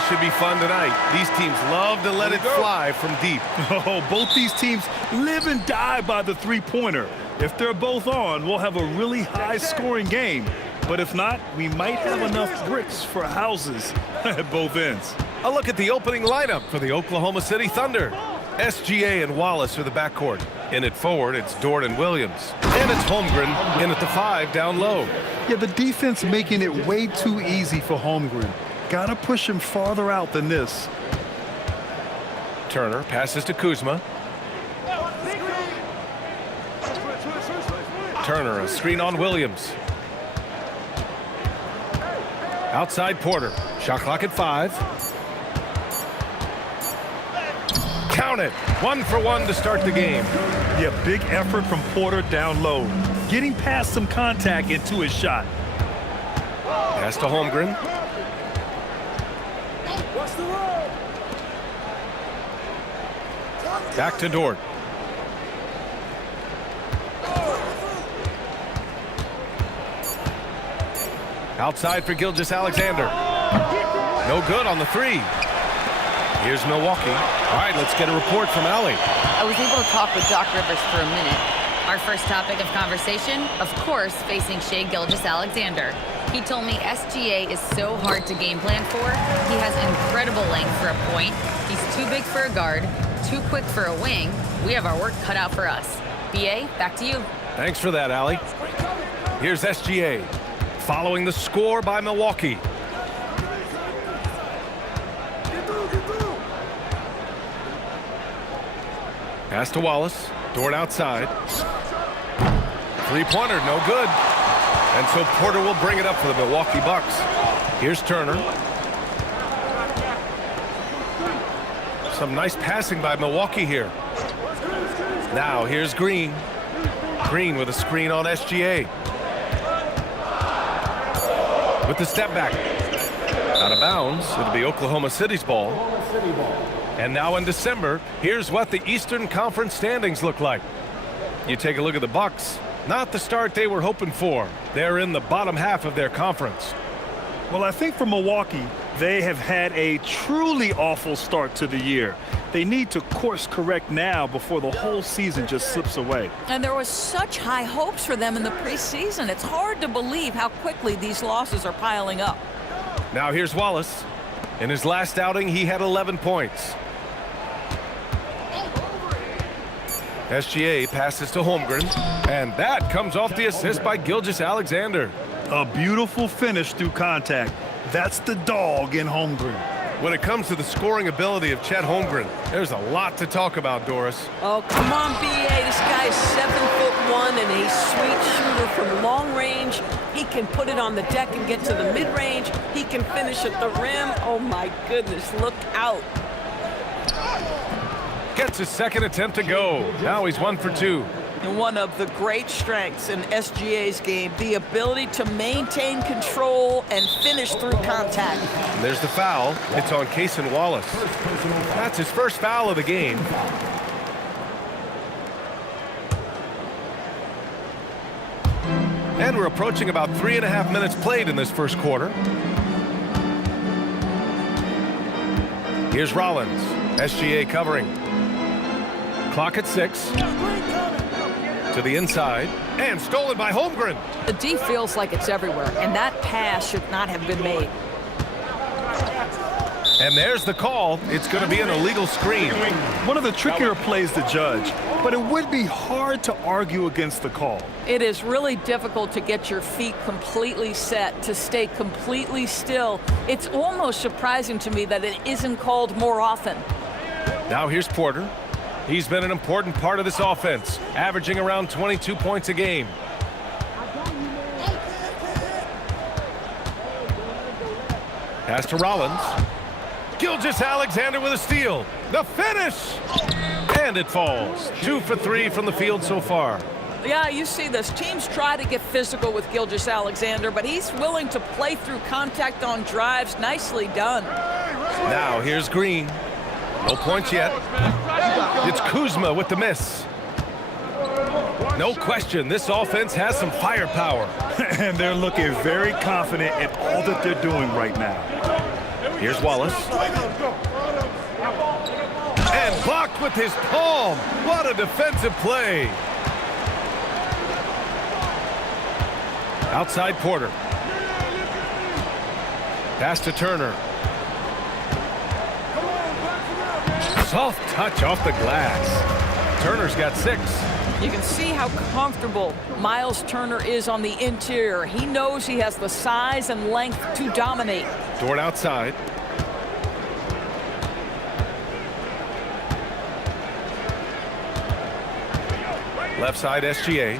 this should be fun tonight. These teams love to let it fly from deep. Oh, both these teams live and die by the three-pointer. If they're both on, we'll have a really high-scoring game. But if not, we might have enough bricks for houses at both ends. A look at the opening lineup for the Oklahoma City Thunder. SGA and Wallace are the backcourt. In at forward, it's Dort and Williams. And it's Holmgren in at the 5 down low. Yeah, the defense making it way too easy for Holmgren. Gotta push him farther out than this. Turner passes to Kuzma. Turner, a screen on Williams. Outside Porter. Shot clock at 5. Count it. 1 for 1 to start the game. Yeah, big effort from Porter down low. Getting past some contact into his shot. Pass to Holmgren. Back to Dort. Outside for Gilgeous-Alexander. No good on the 3. Here's Milwaukee. All right, let's get a report from Allie. I was able to talk with Doc Rivers for a minute. Our first topic of conversation, of course, facing Shai Gilgeous-Alexander. He told me SGA is so hard to game plan for. He has incredible length for a point. He's too big for a guard, too quick for a wing. We have our work cut out for us. BA, back to you. Thanks for that, Allie. Here's SGA, following the score by Milwaukee. Pass to Wallace. Dort outside. Three-pointer, no good. And so Porter will bring it up for the Milwaukee Bucks. Here's Turner. Some nice passing by Milwaukee here. Now here's Green. Green with a screen on SGA. With the step back. Out of bounds. It'll be Oklahoma City's ball. And now in December, here's what the Eastern Conference standings look like. You take a look at the Bucks. Not the start they were hoping for. They're in the bottom half of their conference. Well, I think for Milwaukee, they have had a truly awful start to the year. They need to course correct now before the whole season just slips away. And there was such high hopes for them in the preseason. It's hard to believe how quickly these losses are piling up. Now here's Wallace. In his last outing, he had 11 points. SGA passes to Holmgren, and that comes off the assist by Gilgeous-Alexander. A beautiful finish through contact. That's the dog in Holmgren. When it comes to the scoring ability of Chet Holmgren, there's a lot to talk about, Doris. Oh, come on, BA. This guy is 7'1" and a sweet shooter from long range. He can put it on the deck and get to the mid-range. He can finish at the rim. Oh, my goodness. Look out. Gets his second attempt to go. Now he's 1 for 2. And one of the great strengths in SGA's game, the ability to maintain control and finish through contact. And there's the foul. It's on Cason Wallace. That's his first foul of the game. And we're approaching about 3.5 minutes played in this first quarter. Here's Rollins. SGA covering. Clock at 6. To the inside. And stolen by Holmgren. The D feels like it's everywhere, and that pass should not have been made. And there's the call. It's going to be an illegal screen. One of the trickier plays to judge, but it would be hard to argue against the call. It is really difficult to get your feet completely set, to stay completely still. It's almost surprising to me that it isn't called more often. Now here's Porter. He's been an important part of this offense, averaging around 22 points a game. Pass to Rollins. Gilgeous-Alexander with a steal. The finish! And it falls. 2 for 3 from the field so far. Yeah, you see this. Teams try to get physical with Gilgeous-Alexander, but he's willing to play through contact on drives. Nicely done. Now here's Green. No points yet. It's Kuzma with the miss. No question, this offense has some firepower. And they're looking very confident in all that they're doing right now. Here's Wallace. And blocked with his palm. What a defensive play. Outside Porter. Pass to Turner. Soft touch off the glass. Turner's got 6. You can see how comfortable Miles Turner is on the interior. He knows he has the size and length to dominate. Dort outside. Left side SGA.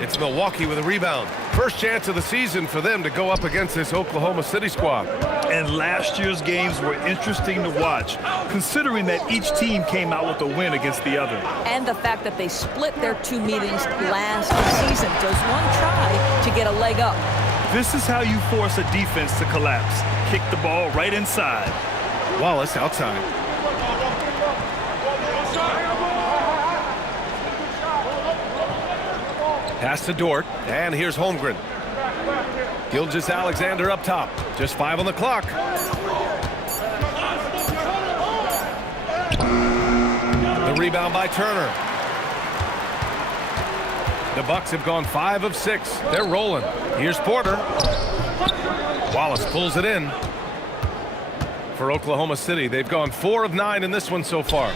It's Milwaukee with a rebound. First chance of the season for them to go up against this Oklahoma City squad. And last year's games were interesting to watch, considering that each team came out with a win against the other. And the fact that they split their 2 meetings last season. Does one try to get a leg up? This is how you force a defense to collapse. Kick the ball right inside. Wallace outside. Pass to Dort, and here's Holmgren. Gilgeous-Alexander up top. Just 5 on the clock. The rebound by Turner. The Bucks have gone 5 of 6. They're rolling. Here's Porter. Wallace pulls it in. For Oklahoma City, they've gone 4 of 9 in this one so far.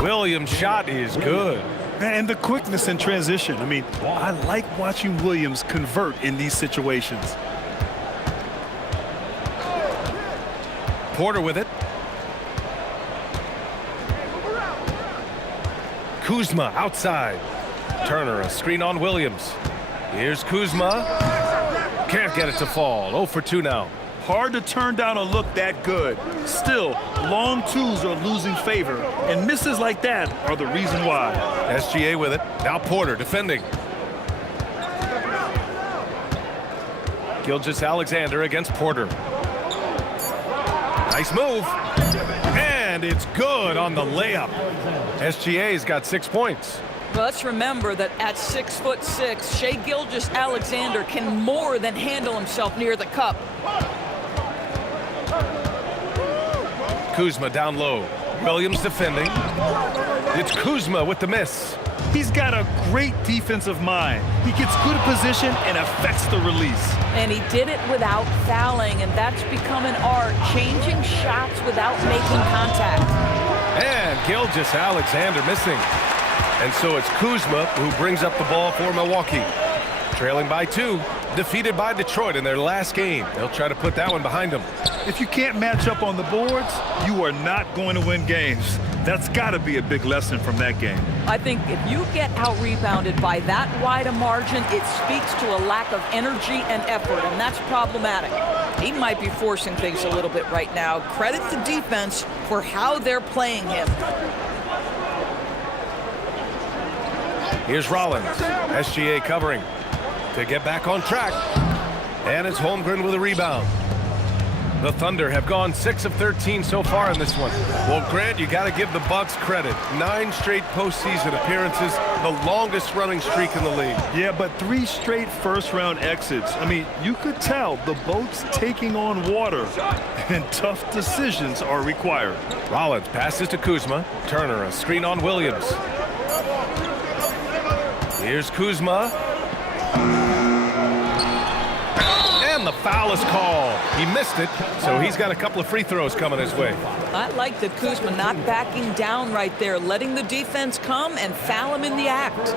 Williams' shot is good. And the quickness in transition. I mean, I like watching Williams convert in these situations. Porter with it. Kuzma outside. Turner, a screen on Williams. Here's Kuzma. Can't get it to fall. 0 for 2 now. Hard to turn down a look that good. Still, long twos are losing favor, and misses like that are the reason why. SGA with it. Now Porter defending. Gilgeous-Alexander against Porter. Nice move. And it's good on the layup. SGA's got 6 points. Let's remember that at 6'6", Shai Gilgeous-Alexander can more than handle himself near the cup. Kuzma down low. Williams defending. It's Kuzma with the miss. He's got a great defensive mind. He gets good position and affects the release. And he did it without fouling, and that's become an art, changing shots without making contact. And Gilgeous-Alexander missing. And so it's Kuzma who brings up the ball for Milwaukee. Trailing by 2, defeated by Detroit in their last game. They'll try to put that one behind them. If you can't match up on the boards, you are not going to win games. That's got to be a big lesson from that game. I think if you get out-rebounded by that wide a margin, it speaks to a lack of energy and effort, and that's problematic. He might be forcing things a little bit right now. Credit the defense for how they're playing him. Here's Rollins. SGA covering to get back on track. And it's Holmgren with a rebound. The Thunder have gone 6 of 13 so far in this one. Well, Grant, you got to give the Bucks credit. 9 straight postseason appearances, the longest running streak in the league. Yeah, but 3 straight first-round exits. I mean, you could tell the boat's taking on water, and tough decisions are required. Rollins passes to Kuzma. Turner, a screen on Williams. Here's Kuzma. And the foul is called. He missed it, so he's got a couple of free throws coming his way. I like that Kuzma not backing down right there, letting the defense come and foul him in the act.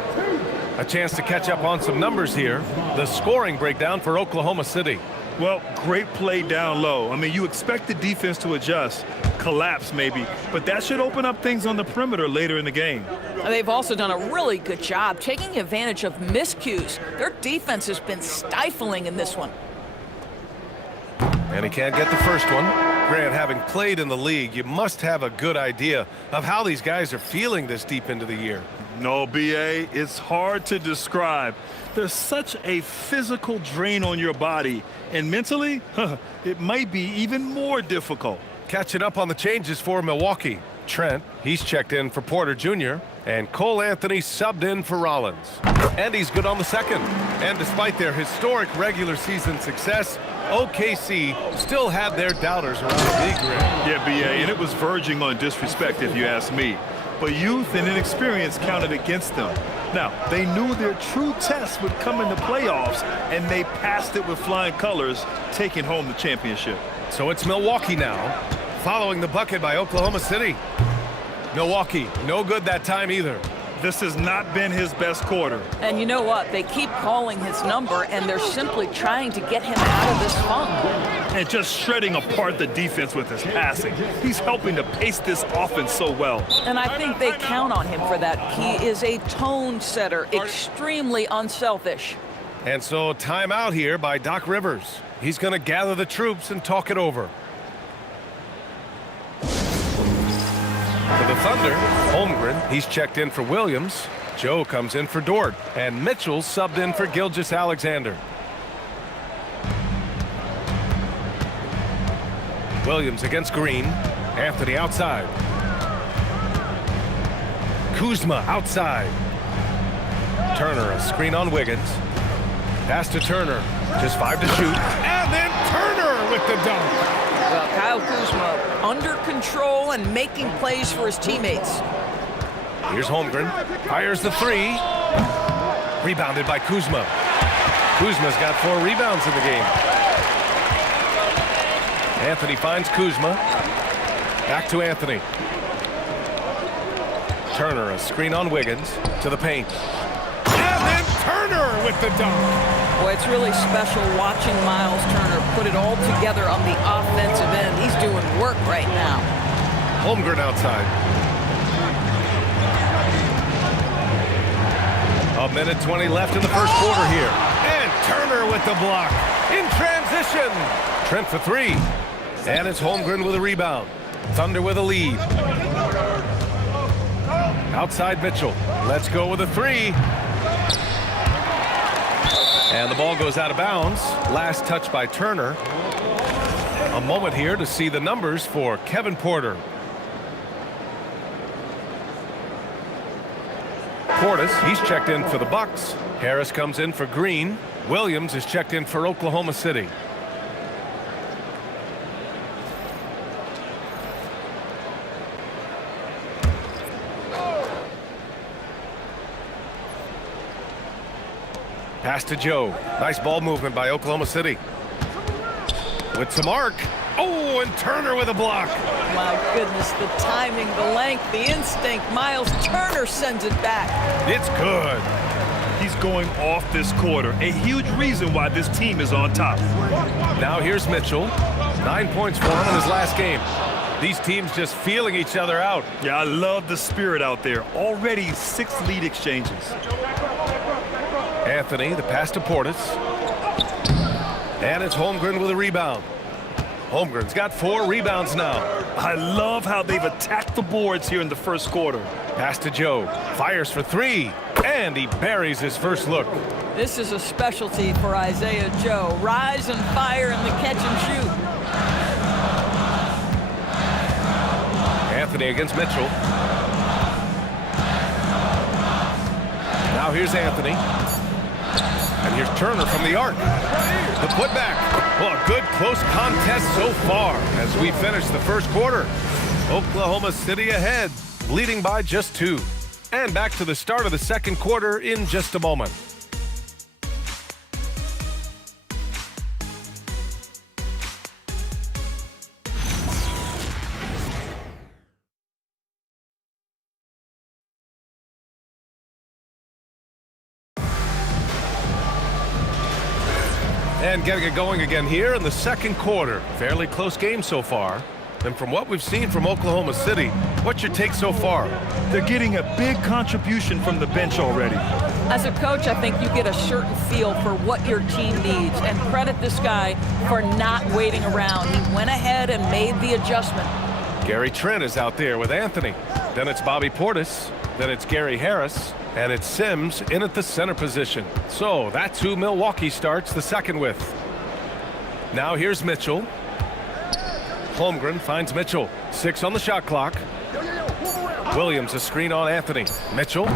A chance to catch up on some numbers here. The scoring breakdown for Oklahoma City. Well, great play down low. I mean, you expect the defense to adjust, collapse maybe, but that should open up things on the perimeter later in the game. They've also done a really good job taking advantage of miscues. Their defense has been stifling in this one. And he can't get the first one. Grant, having played in the league, you must have a good idea of how these guys are feeling this deep into the year. No, B.A., it's hard to describe. There's such a physical drain on your body, and mentally, it might be even more difficult. Catching up on the changes for Milwaukee. Trent, he's checked in for Porter Jr., and Cole Anthony subbed in for Rollins. And he's good on the second. And despite their historic regular season success, OKC still had their doubters around the league rim. Yeah, BA, and it was verging on disrespect if you ask me. But youth and inexperience counted against them. Now, they knew their true test would come in the playoffs, and they passed it with flying colors, taking home the championship. So it's Milwaukee now, following the bucket by Oklahoma City. Milwaukee, no good that time either. This has not been his best quarter. And you know what? They keep calling his number, and they're simply trying to get him out of this funk. And just shredding apart the defense with his passing. He's helping to pace this offense so well. And I think they count on him for that. He is a tone setter, extremely unselfish. And so timeout here by Doc Rivers. He's going to gather the troops and talk it over. For the Thunder, Holmgren, he's checked in for Williams. Joe comes in for Dort. And Mitchell subbed in for Gilgeous-Alexander. Williams against Green. Anthony outside. Kuzma outside. Turner, a screen on Wiggins. Pass to Turner. Just 5 to shoot. And then Turner with the dunk. Well, Kyle Kuzma under control and making plays for his teammates. Here's Holmgren. Fires the 3. Rebounded by Kuzma. Kuzma's got 4 rebounds in the game. Anthony finds Kuzma. Back to Anthony. Turner, a screen on Wiggins. To the paint. And then Turner with the dunk. Boy, it's really special watching Miles Turner put it all together on the offensive end. He's doing work right now. Holmgren outside. A minute 20 left in the first quarter here. And Turner with the block. In transition. Trent for 3. And it's Holmgren with a rebound. Thunder with a lead. Outside Mitchell. Let's go with a 3. And the ball goes out of bounds. Last touch by Turner. A moment here to see the numbers for Kevin Porter. Portis, he's checked in for the Bucks. Harris comes in for Green. Williams is checked in for Oklahoma City. Pass to Joe. Nice ball movement by Oklahoma City. With some arc. Oh, and Turner with a block. My goodness, the timing, the length, the instinct. Miles Turner sends it back. It's good. He's going off this quarter. A huge reason why this team is on top. Now here's Mitchell. 9 points for him in his last game. These teams just feeling each other out. Yeah, I love the spirit out there. Already 6 lead exchanges. Anthony, the pass to Portis. And it's Holmgren with a rebound. Holmgren's got 4 rebounds now. I love how they've attacked the boards here in the first quarter. Pass to Joe. Fires for 3. And he buries his first look. This is a specialty for Isaiah Joe. Rise and fire in the catch and shoot. Anthony against Mitchell. Now here's Anthony. And here's Turner from the arc. The putback. Well, a good close contest so far as we finish the first quarter. Oklahoma City ahead, leading by just 2. And back to the start of the second quarter in just a moment. And getting it going again here in the second quarter. Fairly close game so far. And from what we've seen from Oklahoma City, what's your take so far? They're getting a big contribution from the bench already. As a coach, I think you get a certain feel for what your team needs, and credit this guy for not waiting around. He went ahead and made the adjustment. Gary Trent is out there with Anthony. Then it's Bobby Portis. Then it's Gary Harris. And it's Sims in at the center position. So that's who Milwaukee starts the second with. Now here's Mitchell. Holmgren finds Mitchell. 6 on the shot clock. Williams a screen on Anthony. Mitchell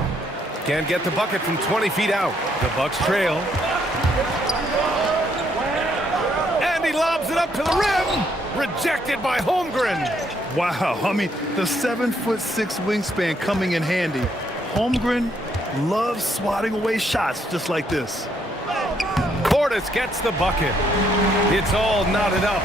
can get the bucket from 20 feet out. The Bucks trail. And he lobs it up to the rim. Rejected by Holmgren. Wow, I mean, the 7'6" wingspan coming in handy. Holmgren loves swatting away shots just like this. Portis gets the bucket. It's all knotted up.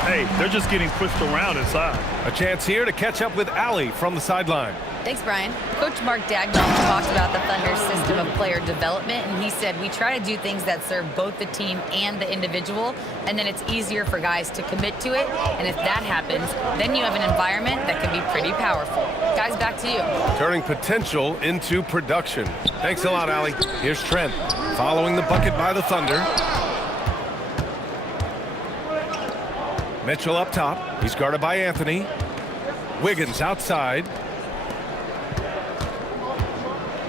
Hey, they're just getting pushed around inside. A chance here to catch up with Allie from the sideline. Thanks, Brian. Coach Mark Dagnall talked about the Thunder's system of player development, and he said, we try to do things that serve both the team and the individual, and then it's easier for guys to commit to it. And if that happens, then you have an environment that can be pretty powerful. Guys, back to you. Turning potential into production. Thanks a lot, Allie. Here's Trent following the bucket by the Thunder. Mitchell up top. He's guarded by Anthony. Wiggins outside.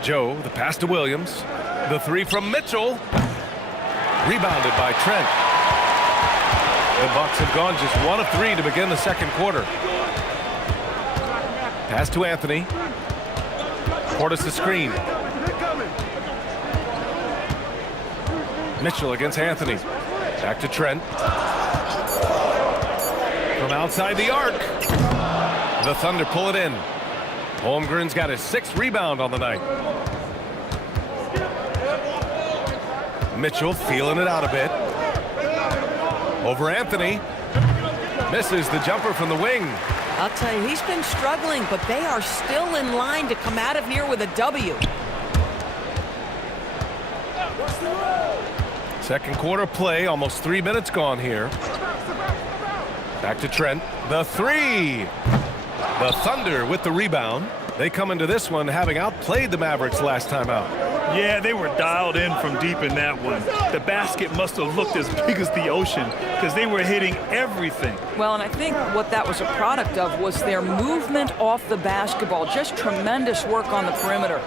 Joe, the pass to Williams. The three from Mitchell. Rebounded by Trent. The Bucks have gone just 1 of 3 to begin the second quarter. Pass to Anthony. Portis the screen. Mitchell against Anthony. Back to Trent. From outside the arc. The Thunder pull it in. Holmgren's got his 6th rebound on the night. Mitchell feeling it out a bit. Over Anthony. Misses the jumper from the wing. I'll tell you, he's been struggling, but they are still in line to come out of here with a W. Second quarter play, almost 3 minutes gone here. Back to Trent. The three. The Thunder with the rebound. They come into this one having outplayed the Mavericks last time out. Yeah, they were dialed in from deep in that one. The basket must have looked as big as the ocean because they were hitting everything. Well, and I think what that was a product of was their movement off the basketball. Just tremendous work on the perimeter.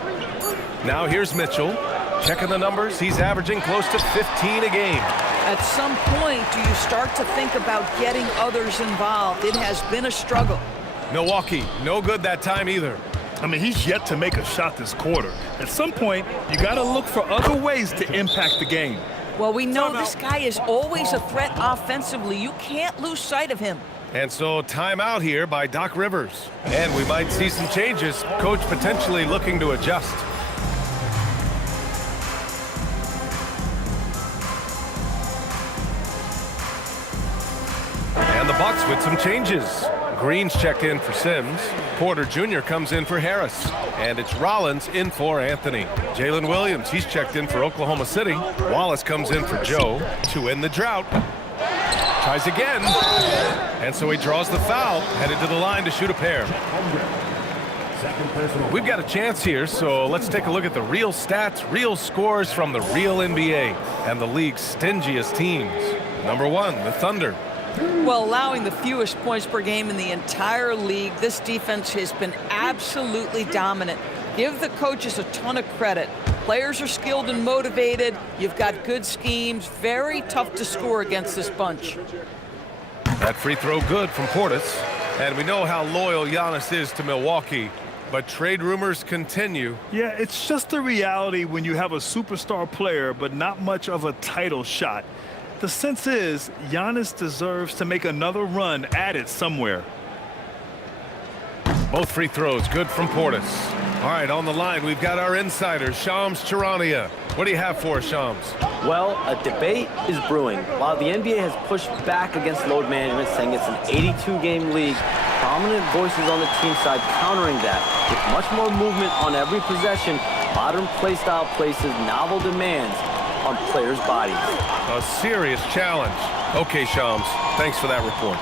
Now here's Mitchell. Checking the numbers, he's averaging close to 15 a game. At some point, do you start to think about getting others involved? It has been a struggle. Milwaukee, no good that time either. I mean, he's yet to make a shot this quarter. At some point, you got to look for other ways to impact the game. Well, we know this guy is always a threat offensively. You can't lose sight of him. And so timeout here by Doc Rivers. And we might see some changes. Coach potentially looking to adjust. And the Bucks with some changes. Green's checked in for Sims. Porter Jr. comes in for Harris. And it's Rollins in for Anthony. Jalen Williams, he's checked in for Oklahoma City. Wallace comes in for Joe to end the drought. Tries again. And so he draws the foul, headed to the line to shoot a pair. We've got a chance here, so let's take a look at the real stats, real scores from the real NBA and the league's stingiest teams. Number 1, the Thunder. Well, allowing the fewest points per game in the entire league, this defense has been absolutely dominant. Give the coaches a ton of credit. Players are skilled and motivated. You've got good schemes. Very tough to score against this bunch. That free throw good from Portis. And we know how loyal Giannis is to Milwaukee. But trade rumors continue. Yeah, it's just the reality when you have a superstar player but not much of a title shot. The sense is Giannis deserves to make another run at it somewhere. Both free throws good from Portis. All right, on the line, we've got our insider, Shams Charania. What do you have for us, Shams? Well, a debate is brewing. While the NBA has pushed back against load management, saying it's an 82-game league, prominent voices on the team side countering that. With much more movement on every possession, modern play style places novel demands on players' bodies. A serious challenge. Okay, Shams, thanks for that report.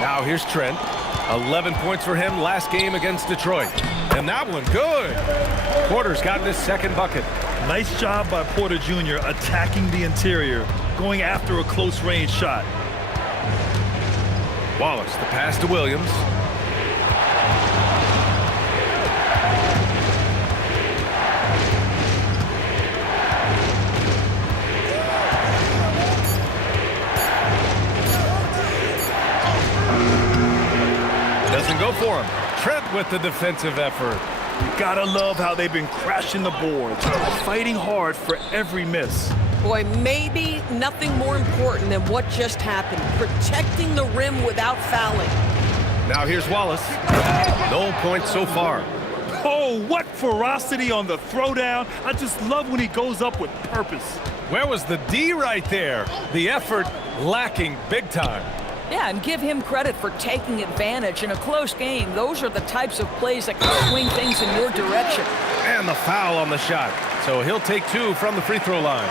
Now here's Trent. 11 points for him last game against Detroit. And that one good. Porter's gotten his second bucket. Nice job by Porter Jr. attacking the interior, going after a close-range shot. Wallace, the pass to Williams. Doesn't go for him. Trent with the defensive effort. You gotta love how they've been crashing the boards, fighting hard for every miss. Boy, maybe nothing more important than what just happened. Protecting the rim without fouling. Now here's Wallace. No points so far. Oh, what ferocity on the throwdown. I just love when he goes up with purpose. Where was the D right there? The effort lacking big time. Yeah, and give him credit for taking advantage in a close game. Those are the types of plays that can swing things in your direction. And the foul on the shot. So he'll take 2 from the free throw line.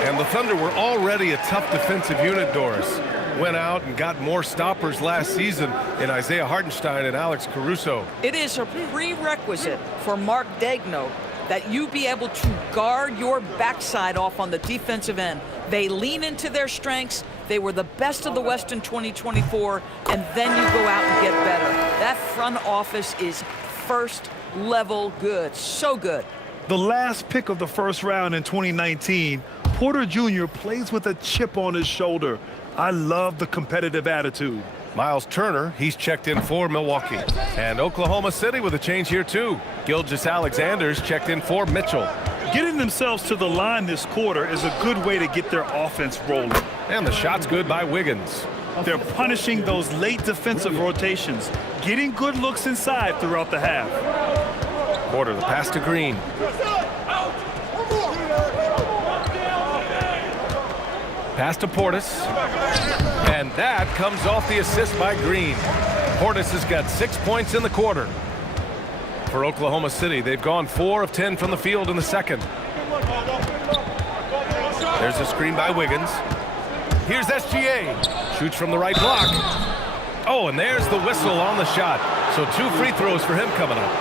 And the Thunder were already a tough defensive unit, Doris. Went out and got more stoppers last season in Isaiah Hartenstein and Alex Caruso. It is a prerequisite for Mark Daigneault that you be able to guard your backside off on the defensive end. They lean into their strengths. They were the best of the West in 2024, and then you go out and get better. That front office is first level good. So good. The last pick of the first round in 2019, Porter Jr. plays with a chip on his shoulder. I love the competitive attitude. Miles Turner, he's checked in for Milwaukee. And Oklahoma City with a change here too. Gilgeous-Alexander's checked in for Mitchell. Getting themselves to the line this quarter is a good way to get their offense rolling. And the shot's good by Wiggins. They're punishing those late defensive rotations, getting good looks inside throughout the half. Porter, the pass to Green. Pass to Portis. And that comes off the assist by Green. Portis has got 6 points in the quarter. For Oklahoma City, they've gone 4 of 10 from the field in the second. There's a screen by Wiggins. Here's SGA. Shoots from the right block. Oh, and there's the whistle on the shot. So 2 free throws for him coming up.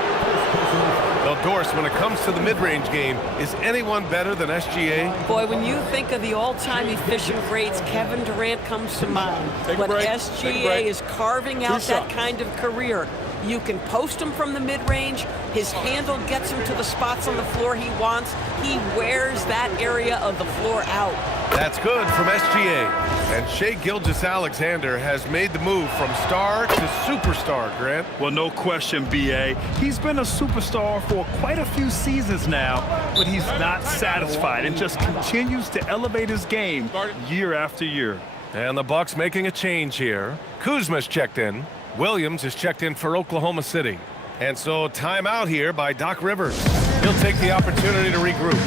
Well, Doris, when it comes to the mid-range game, is anyone better than SGA? Boy, when you think of the all-time efficient grades, Kevin Durant comes to mind. But SGA is carving out that kind of career. You can post him from the mid-range. His handle gets him to the spots on the floor he wants. He wears that area of the floor out. That's good from SGA. And Shai Gilgeous-Alexander has made the move from star to superstar, Grant. Well, no question, B.A. He's been a superstar for quite a few seasons now, but he's not satisfied and just continues to elevate his game year after year. And the Bucks making a change here. Kuzma's checked in. Williams is checked in for Oklahoma City. And so timeout here by Doc Rivers. He'll take the opportunity to regroup.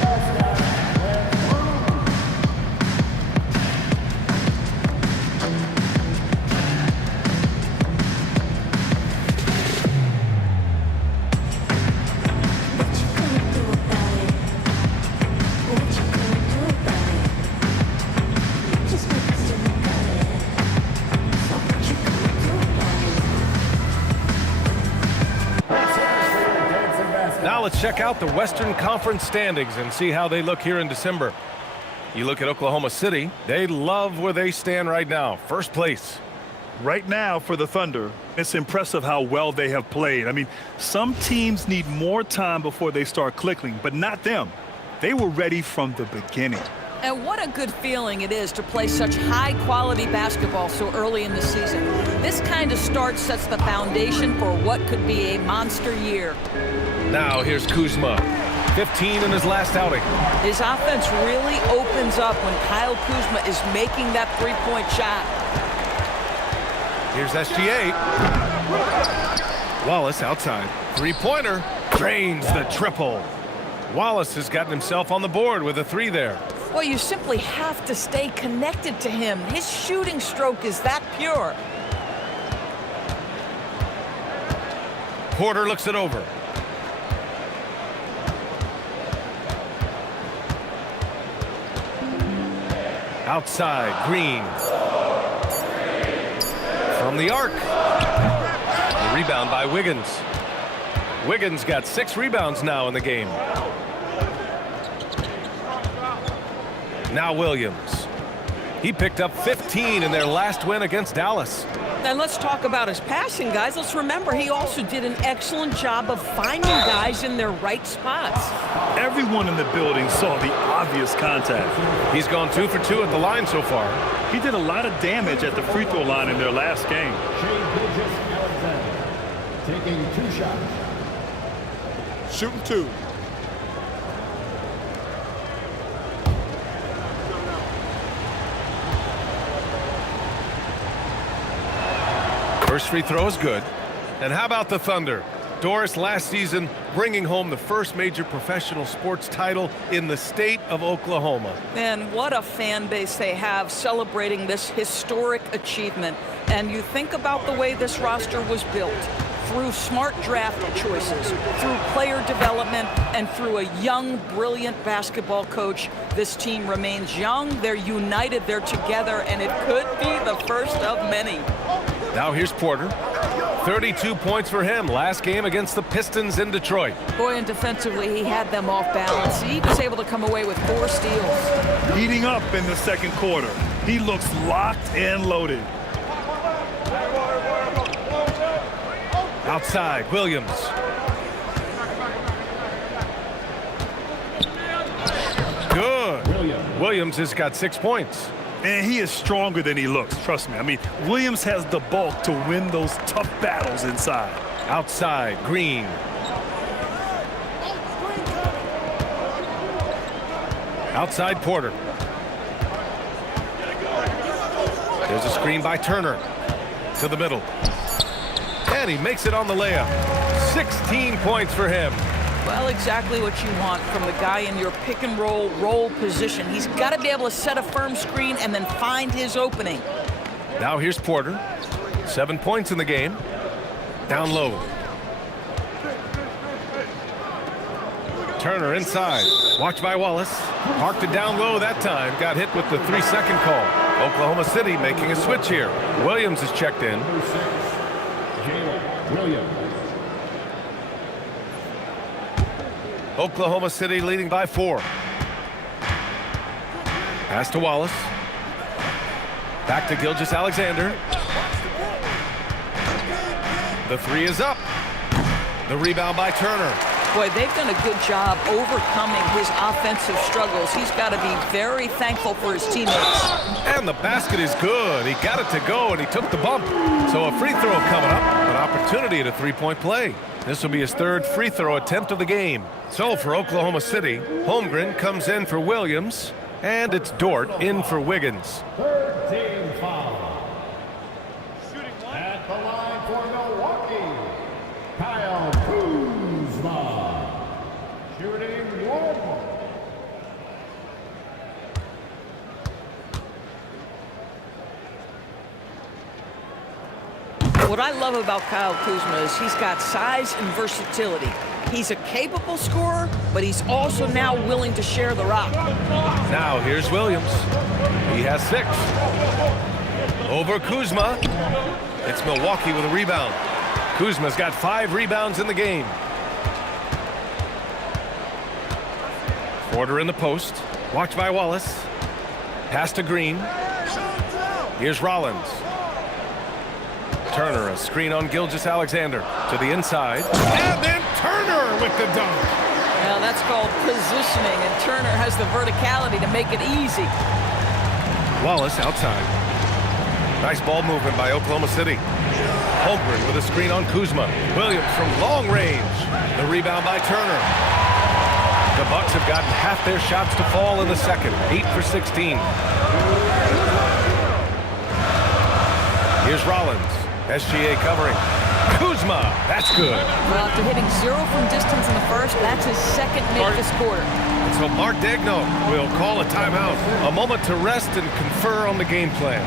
Now let's check out the Western Conference standings and see how they look here in December. You look at Oklahoma City, they love where they stand right now. First place. Right now for the Thunder, it's impressive how well they have played. I mean, some teams need more time before they start clicking, but not them. They were ready from the beginning. And what a good feeling it is to play such high-quality basketball so early in the season. This kind of start sets the foundation for what could be a monster year. Now here's Kuzma, 15 in his last outing. His offense really opens up when Kyle Kuzma is making that three-point shot. Here's SGA. Wallace outside. Three-pointer. Drains the triple. Wallace has gotten himself on the board with a 3 there. Well, you simply have to stay connected to him. His shooting stroke is that pure. Porter looks it over. Outside, Green. From the arc. The rebound by Wiggins. Wiggins got 6 rebounds now in the game. Now Williams. He picked up 15 in their last win against Dallas. And let's talk about his passing, guys. Let's remember he also did an excellent job of finding guys in their right spots. Everyone in the building saw the obvious contact. He's gone 2 for 2 at the line so far. He did a lot of damage at the free throw line in their last game. Taking 2 shots. Shooting 2. First free throw is good. And how about the Thunder? Doris, last season bringing home the first major professional sports title in the state of Oklahoma. And what a fan base they have celebrating this historic achievement. And you think about the way this roster was built, through smart draft choices, through player development, and through a young, brilliant basketball coach. This team remains young, they're united, they're together, and it could be the first of many. Now here's Porter. 32 points for him last game against the Pistons in Detroit. Boy, and defensively, he had them off balance. He was able to come away with 4 steals. Heating up in the second quarter. He looks locked and loaded. Outside, Williams. Good. Williams has got 6 points. And he is stronger than he looks, trust me. I mean, Williams has the bulk to win those tough battles inside. Outside, Green. Outside, Porter. There's a screen by Turner. To the middle. And he makes it on the layup. 16 points for him. Well, exactly what you want from the guy in your pick and roll position. He's got to be able to set a firm screen and then find his opening. Now here's Porter. 7 points in the game. Down low. Turner inside. Watched by Wallace. Parked it down low that time. Got hit with the 3-second call. Oklahoma City making a switch here. Williams is checked in. Williams. Oklahoma City leading by 4. Pass to Wallace. Back to Gilgeous-Alexander. The 3 is up. The rebound by Turner. Boy, they've done a good job overcoming his offensive struggles. He's got to be very thankful for his teammates. And the basket is good. He got it to go, and he took the bump. So a free throw coming up. An opportunity at a 3-point play. This will be his 3rd free throw attempt of the game. So for Oklahoma City, Holmgren comes in for Williams, and it's Dort in for Wiggins. 3rd team foul. At the line for Milwaukee, Kyle Kuzma. Shooting 1. What I love about Kyle Kuzma is he's got size and versatility. He's a capable scorer, but he's also now willing to share the rock. Now here's Williams. He has 6. Over Kuzma. It's Milwaukee with a rebound. Kuzma's got 5 rebounds in the game. Porter in the post. Watched by Wallace. Pass to Green. Here's Rollins. Turner, a screen on Gilgeous-Alexander to the inside. And then Turner with the dunk. Now that's called positioning, and Turner has the verticality to make it easy. Wallace outside. Nice ball movement by Oklahoma City. Holmgren with a screen on Kuzma. Williams from long range. The rebound by Turner. The Bucks have gotten half their shots to fall in the second. 8 for 16. Here's Rollins. SGA covering. Kuzma, that's good. Well, after hitting 0 from distance in the first, that's his 2nd make this quarter. And so Mark Daigneault will call a timeout. A moment to rest and confer on the game plan.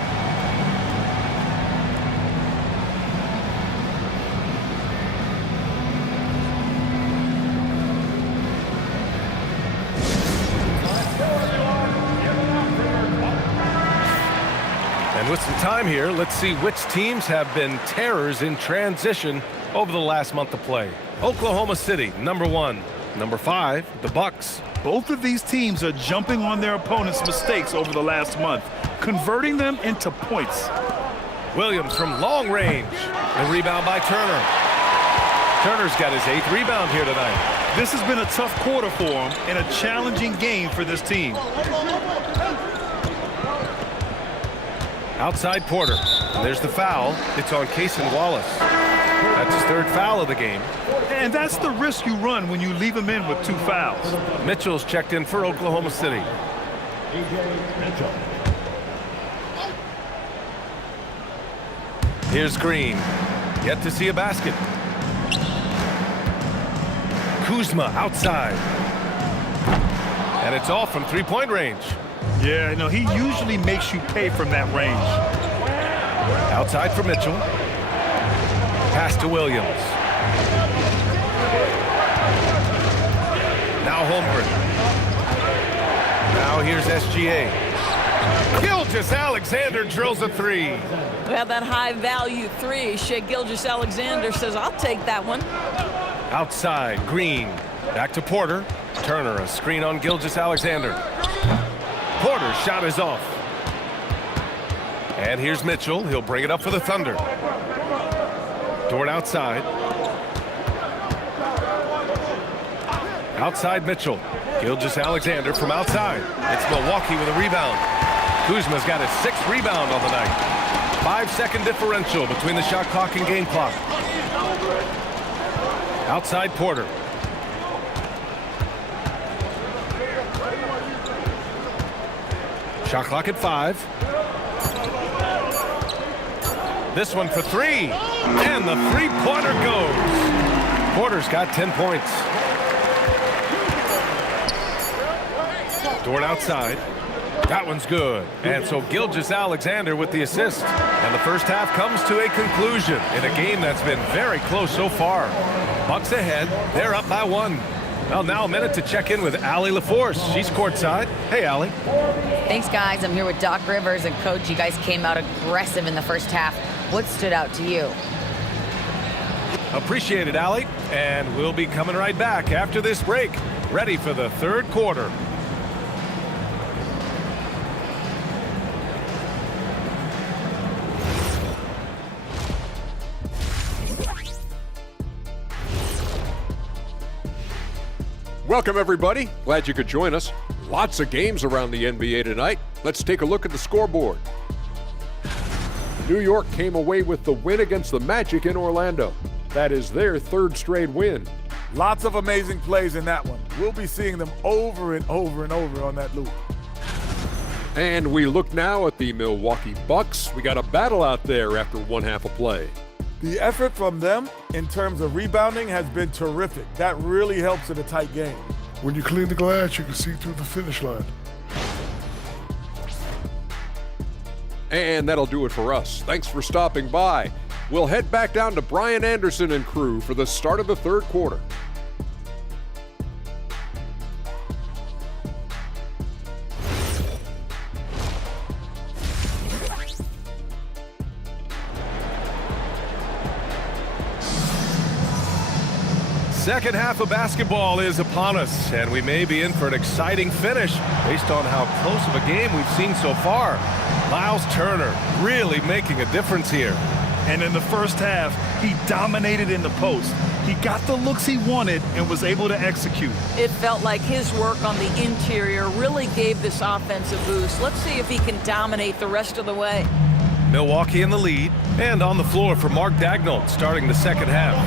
And with some time here, let's see which teams have been terrors in transition over the last month of play. Oklahoma City, number 1. Number 5, the Bucks. Both of these teams are jumping on their opponents' mistakes over the last month, converting them into points. Williams from long range. The rebound by Turner. Turner's got his 8th rebound here tonight. This has been a tough quarter for him and a challenging game for this team. Outside Porter. And there's the foul. It's on Cason Wallace. That's his 3rd foul of the game. And that's the risk you run when you leave him in with 2 fouls. Mitchell's checked in for Oklahoma City. Here's Green. Yet to see a basket. Kuzma outside. And it's off from three-point range. Yeah, no, he usually makes you pay from that range. Outside for Mitchell. Pass to Williams. Now Holmgren. Now here's SGA. Gilgeous-Alexander drills a three. Well, that high-value three, Shai Gilgeous-Alexander says, I'll take that one. Outside, Green. Back to Porter. Turner, a screen on Gilgeous-Alexander. Porter's shot is off. And here's Mitchell. He'll bring it up for the Thunder. Dort outside. Outside Mitchell. Gilgeous-Alexander from outside. It's Milwaukee with a rebound. Kuzma's got his 6th rebound on the night. 5-second differential between the shot clock and game clock. Outside Porter. Shot clock at 5. This one for 3. And the three-pointer goes. Porter's got 10 points. Dort outside. That one's good. And so Gilgeous-Alexander with the assist. And the first half comes to a conclusion in a game that's been very close so far. Bucks ahead. They're up by 1. Well, now a minute to check in with Allie LaForce. She's courtside. Hey, Allie. Thanks, guys. I'm here with Doc Rivers and Coach. You guys came out aggressive in the first half. What stood out to you? Appreciate it, Allie. And we'll be coming right back after this break. Ready for the third quarter. Welcome, everybody. Glad you could join us. Lots of games around the NBA tonight. Let's take a look at the scoreboard. New York came away with the win against the Magic in Orlando. That is their 3rd straight win. Lots of amazing plays in that one. We'll be seeing them over and over and over on that loop. And we look now at the Milwaukee Bucks. We got a battle out there after one half of play. The effort from them in terms of rebounding has been terrific. That really helps in a tight game. When you clean the glass, you can see through the finish line. And that'll do it for us. Thanks for stopping by. We'll head back down to Brian Anderson and crew for the start of the third quarter. Second half of basketball is upon us, and we may be in for an exciting finish based on how close of a game we've seen so far. Miles Turner really making a difference here. And in the first half, he dominated in the post. He got the looks he wanted and was able to execute. It felt like his work on the interior really gave this offense a boost. Let's see if he can dominate the rest of the way. Milwaukee in the lead, and on the floor for Mark Daigneault starting the second half.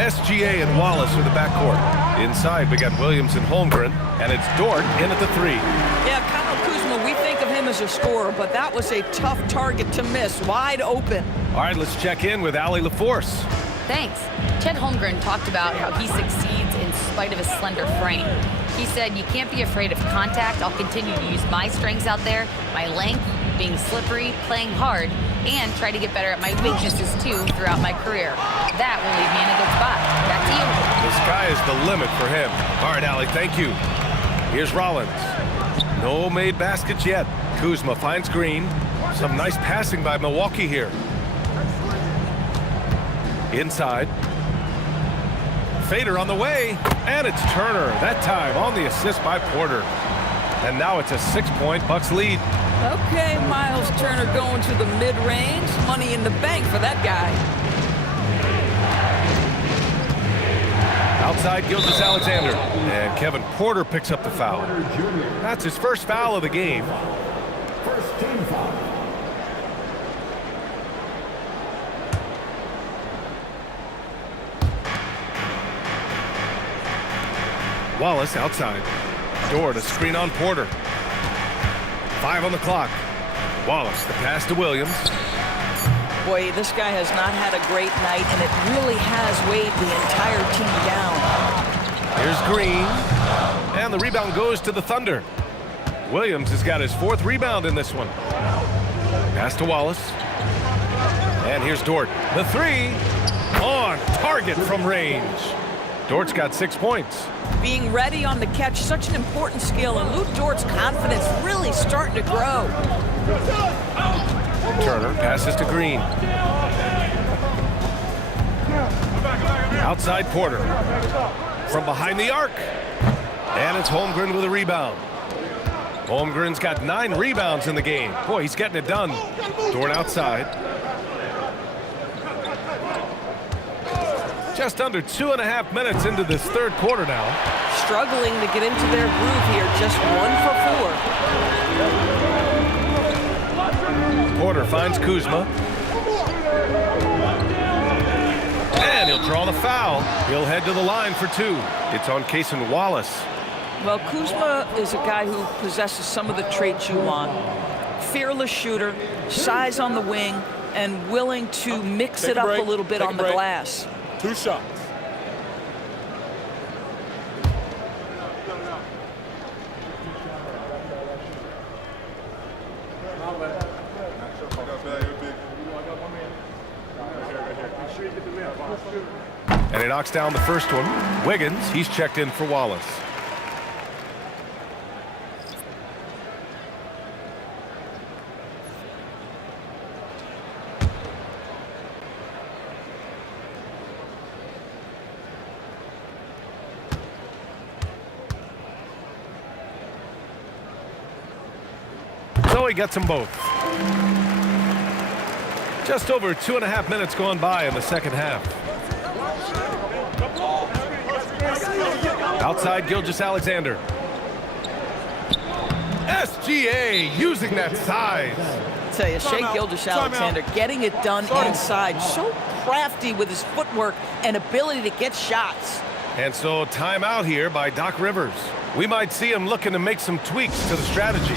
SGA and Wallace are the backcourt. Inside, we got Williams and Holmgren, and it's Dort in at the 3. Yeah, Kyle Kuzma, we think of him as a scorer, but that was a tough target to miss, wide open. All right, let's check in with Allie LaForce. Thanks. Chet Holmgren talked about how he succeeds in spite of his slender frame. He said, you can't be afraid of contact. I'll continue to use my strengths out there, my length, being slippery, playing hard, and try to get better at my weaknesses too throughout my career. That will leave me in a good spot. Back to you. The sky is the limit for him. All right, Allie, thank you. Here's Rollins. No made baskets yet. Kuzma finds Green. Some nice passing by Milwaukee here. Inside. Fader on the way, and it's Turner. That time on the assist by Porter. And now it's a 6-point Bucks lead. Okay, Miles Turner going to the mid-range. Money in the bank for that guy. Outside Gilgeous-Alexander. And Kevin Porter picks up the foul. That's his first foul of the game. First team foul. Wallace outside. Dort a screen on Porter. 5 on the clock. Wallace, the pass to Williams. Boy, this guy has not had a great night, and it really has weighed the entire team down. Here's Green, and the rebound goes to the Thunder. Williams has got his 4th rebound in this one. Pass to Wallace. And here's Dort. The 3 on target from range. Dort's got 6 points. Being ready on the catch, such an important skill, and Lou Dort's confidence really starting to grow. Turner passes to Green. Outside Porter. From behind the arc. And it's Holmgren with a rebound. Holmgren's got 9 rebounds in the game. Boy, he's getting it done. Dort outside. Just under 2.5 minutes into this 3rd quarter now. Struggling to get into their groove here, just 1 for 4. Porter finds Kuzma. And he'll draw the foul. He'll head to the line for 2. It's on Cason Wallace. Well, Kuzma is a guy who possesses some of the traits you want. Fearless shooter, size on the wing, and willing to mix it up a little bit on the glass. 2 shots. And he knocks down the first one. Wiggins, he's checked in for Wallace. So he gets them both. Just over 2.5 minutes gone by in the second half. Outside Gilgeous-Alexander. SGA using that size. I tell you, Shai Gilgeous-Alexander getting it done inside. So crafty with his footwork and ability to get shots. And so timeout here by Doc Rivers. We might see him looking to make some tweaks to the strategy.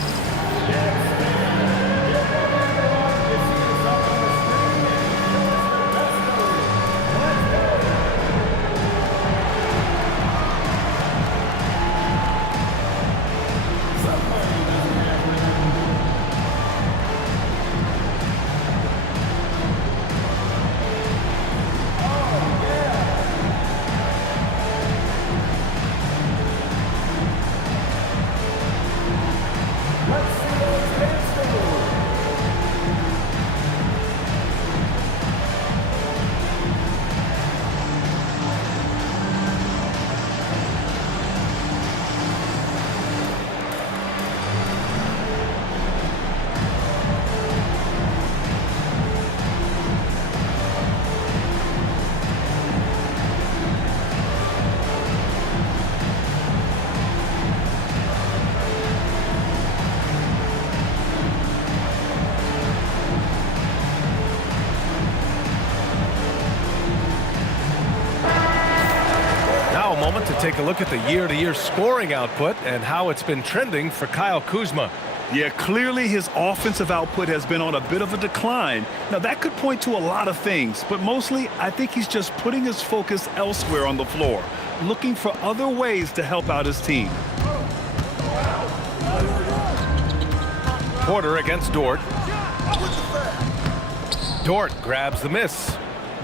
To take a look at the year-to-year scoring output and how it's been trending for Kyle Kuzma. Yeah, clearly his offensive output has been on a bit of a decline. Now, that could point to a lot of things, but mostly I think he's just putting his focus elsewhere on the floor, looking for other ways to help out his team. Porter against Dort. Dort grabs the miss.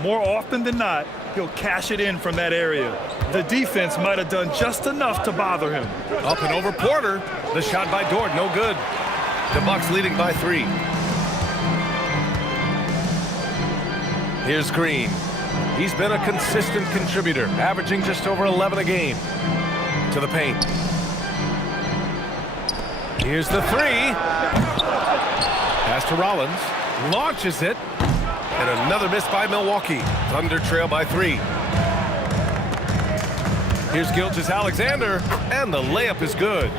More often than not, he'll cash it in from that area. The defense might have done just enough to bother him. Up and over Porter. The shot by Dort, no good. The Bucks leading by 3. Here's Green. He's been a consistent contributor, averaging just over 11 a game. To the paint. Here's the 3. Pass to Rollins. Launches it. And another miss by Milwaukee. Thunder trail by 3. Here's Gilgeous-Alexander, and the layup is good.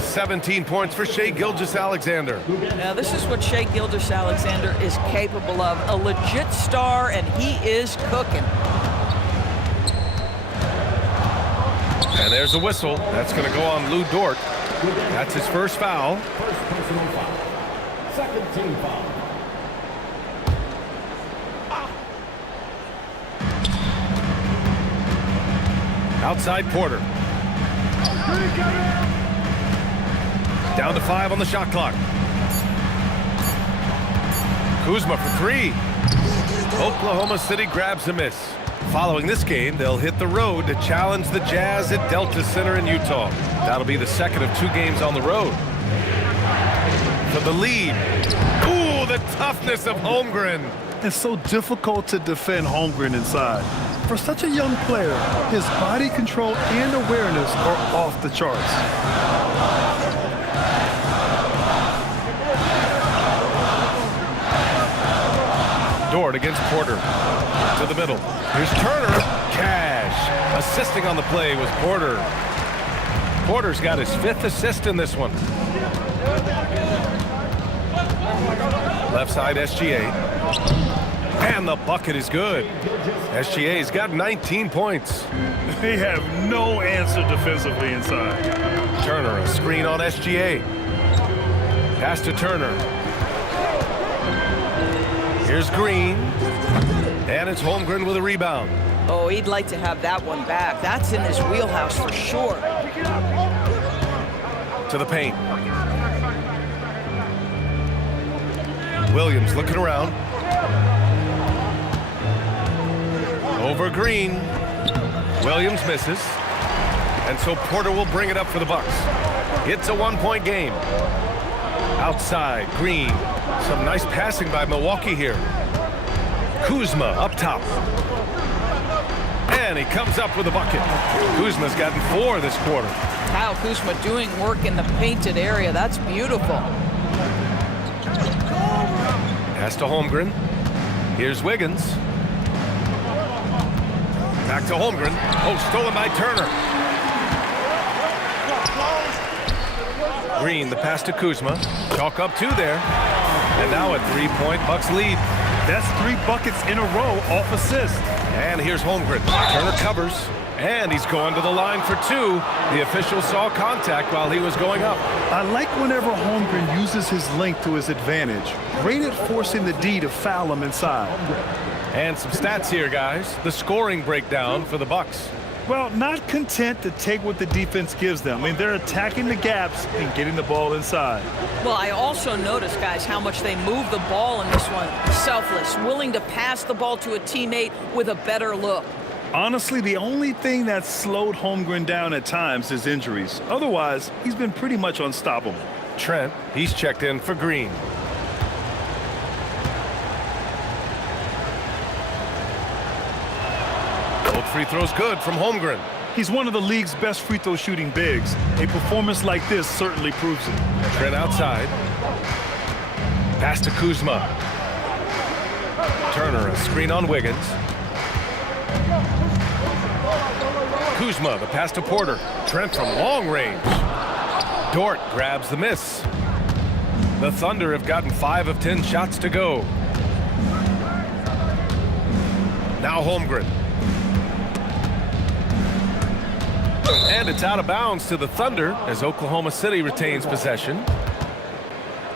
17 points for Shai Gilgeous-Alexander. Now, this is what Shai Gilgeous-Alexander is capable of. A legit star, and he is cooking. And there's a whistle. That's going to go on Lou Dort. That's his first foul. First personal foul. Second team foul. Outside Porter. Down to 5 on the shot clock. Kuzma for 3. Oklahoma City grabs a miss. Following this game, they'll hit the road to challenge the Jazz at Delta Center in Utah. That'll be the second of 2 games on the road. For the lead. Ooh, the toughness of Holmgren. It's so difficult to defend Holmgren inside. For such a young player, his body control and awareness are off the charts. Dort against Porter. To the middle. Here's Turner. Cash. Assisting on the play was Porter. Porter's got his 5th assist in this one. Left side SGA. And the bucket is good. SGA's got 19 points. They have no answer defensively inside. Turner, a screen on SGA. Pass to Turner. Here's Green. And it's Holmgren with a rebound. Oh, he'd like to have that one back. That's in his wheelhouse for sure. To the paint. Williams looking around. Over Green. Williams misses. And so Porter will bring it up for the Bucks. It's a 1-point game. Outside, Green. Some nice passing by Milwaukee here. Kuzma up top. And he comes up with a bucket. Kuzma's gotten 4 this quarter. Kyle Kuzma doing work in the painted area. That's beautiful. Pass to Holmgren. Here's Wiggins. Back to Holmgren. Oh, stolen by Turner. Green, the pass to Kuzma. Chalk up 2 there. And now a 3-point Bucks lead. That's 3 buckets in a row off assist. And here's Holmgren. Turner covers. And he's going to the line for 2. The official saw contact while he was going up. I like whenever Holmgren uses his length to his advantage. Great at forcing the D to foul him inside. And some stats here, guys. The scoring breakdown for the Bucks. Well, not content to take what the defense gives them. I mean, they're attacking the gaps and getting the ball inside. Well, I also noticed, guys, how much they move the ball in this one. Selfless, willing to pass the ball to a teammate with a better look. Honestly, the only thing that's slowed Holmgren down at times is injuries. Otherwise, he's been pretty much unstoppable. Trent, he's checked in for Green. Both free throws good from Holmgren. He's one of the league's best free throw shooting bigs. A performance like this certainly proves it. Trent outside. Pass to Kuzma. Turner, a screen on Wiggins. Kuzma, the pass to Porter. Trent from long range. Dort grabs the miss. The Thunder have gotten 5 of 10 shots to go. Now Holmgren. And it's out of bounds to the Thunder as Oklahoma City retains possession.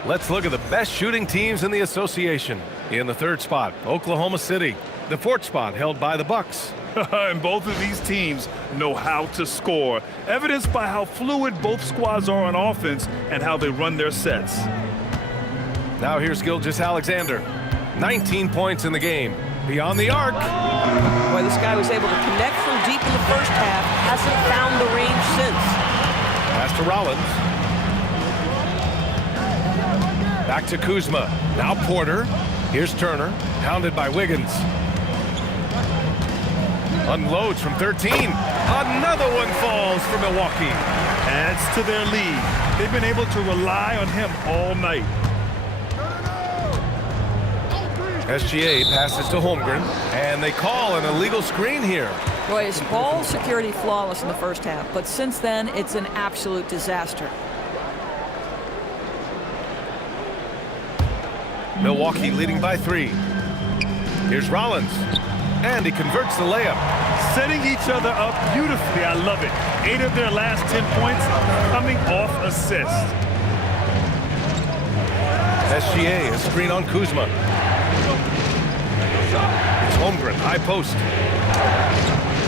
Let's look at the best shooting teams in the association. In the 3rd spot, Oklahoma City. The 4th spot held by the Bucks. And both of these teams know how to score, evidenced by how fluid both squads are on offense and how they run their sets. Now here's Gilgeous-Alexander. 19 points in the game. Beyond the arc. Boy, this guy was able to connect from deep in the first half. Hasn't found the range since. Pass to Rollins. Back to Kuzma. Now Porter. Here's Turner. Pounded by Wiggins. Unloads from 13. Another one falls for Milwaukee. Adds to their lead. They've been able to rely on him all night. SGA passes to Holmgren, and they call an illegal screen here. Boy, his ball security flawless in the first half, but since then, it's an absolute disaster. Milwaukee leading by 3. Here's Rollins, and he converts the layup. Setting each other up beautifully. I love it. 8 of their last 10 points coming off assist. SGA, a screen on Kuzma. It's Holmgren, high post.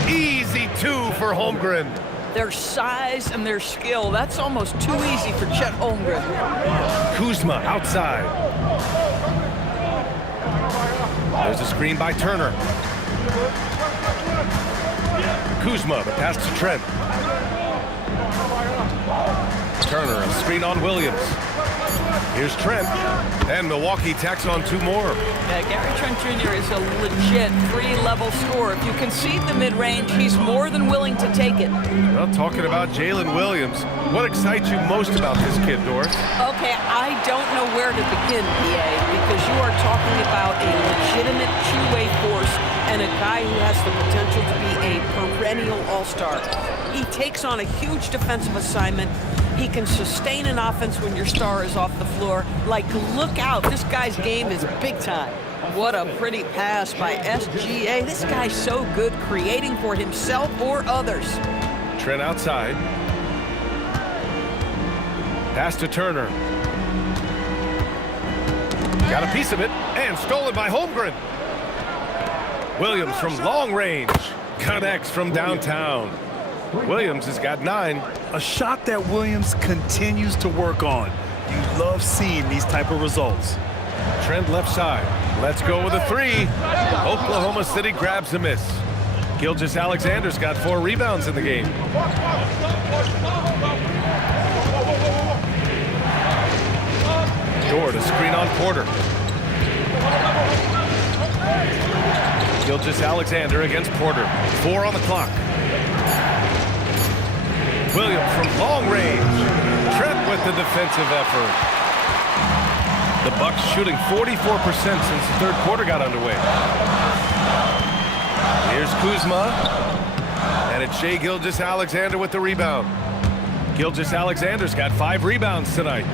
Easy 2 for Holmgren. Their size and their skill, that's almost too easy for Chet Holmgren. Kuzma outside. There's a screen by Turner. Kuzma, the pass to Trent. Turner, a screen on Williams. Here's Trent, and Milwaukee tacks on 2 more. Yeah, Gary Trent Jr. is a legit 3-level scorer. If you concede the mid-range, he's more than willing to take it. Well, talking about Jalen Williams, what excites you most about this kid, Doris? Okay, I don't know where to begin, PA, because you are talking about a legitimate two-way force and a guy who has the potential to be a perennial all-star. He takes on a huge defensive assignment. He can sustain an offense when your star is off the floor. Like, look out, this guy's game is big time. What a pretty pass by SGA. This guy's so good creating for himself or others. Trent outside. Pass to Turner. Got a piece of it, and stolen by Holmgren. Williams from long range. Connects from downtown. Williams has got 9. A shot that Williams continues to work on. You love seeing these type of results. Trent left side. Let's go with a 3. Oklahoma City grabs a miss. Gilgeous-Alexander's got 4 rebounds in the game. Dort, a screen on Porter. Gilgeous-Alexander against Porter. 4 on the clock. Williams from long range. Trent with the defensive effort. The Bucks shooting 44% since the third quarter got underway. Here's Kuzma. And it's Shai Gilgeous-Alexander with the rebound. Gilgeous-Alexander's got 5 rebounds tonight.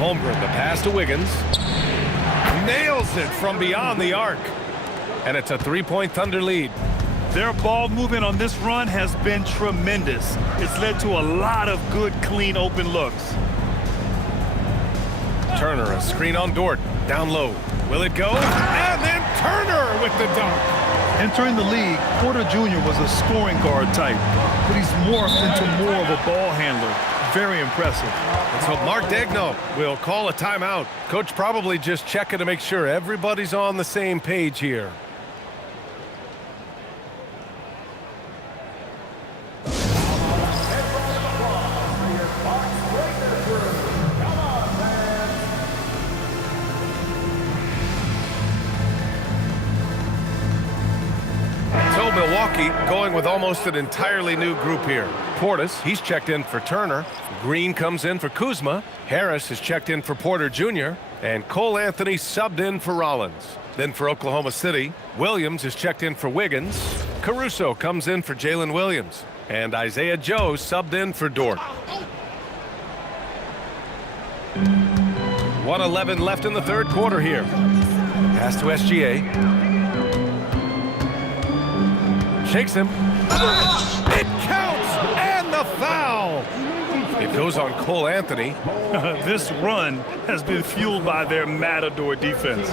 Holmgren, the pass to Wiggins. Nails it from beyond the arc. And it's a 3-point Thunder lead. Their ball movement on this run has been tremendous. It's led to a lot of good, clean, open looks. Turner, a screen on Dort. Down low. Will it go? And then Turner with the dunk. Entering the league, Porter Jr. was a scoring guard type, but he's morphed into more of a ball handler. Very impressive. And so Mark Daigneault will call a timeout. Coach probably just checking to make sure everybody's on the same page here. Milwaukee going with almost an entirely new group here. Portis, he's checked in for Turner. Green comes in for Kuzma. Harris has checked in for Porter Jr. And Cole Anthony subbed in for Rollins. Then for Oklahoma City, Williams is checked in for Wiggins. Caruso comes in for Jalen Williams. And Isaiah Joe subbed in for Dort. 1:11 left in the third quarter here. Pass to SGA. Shakes him. It counts! And the foul! It goes on Cole Anthony. This run has been fueled by their Matador defense.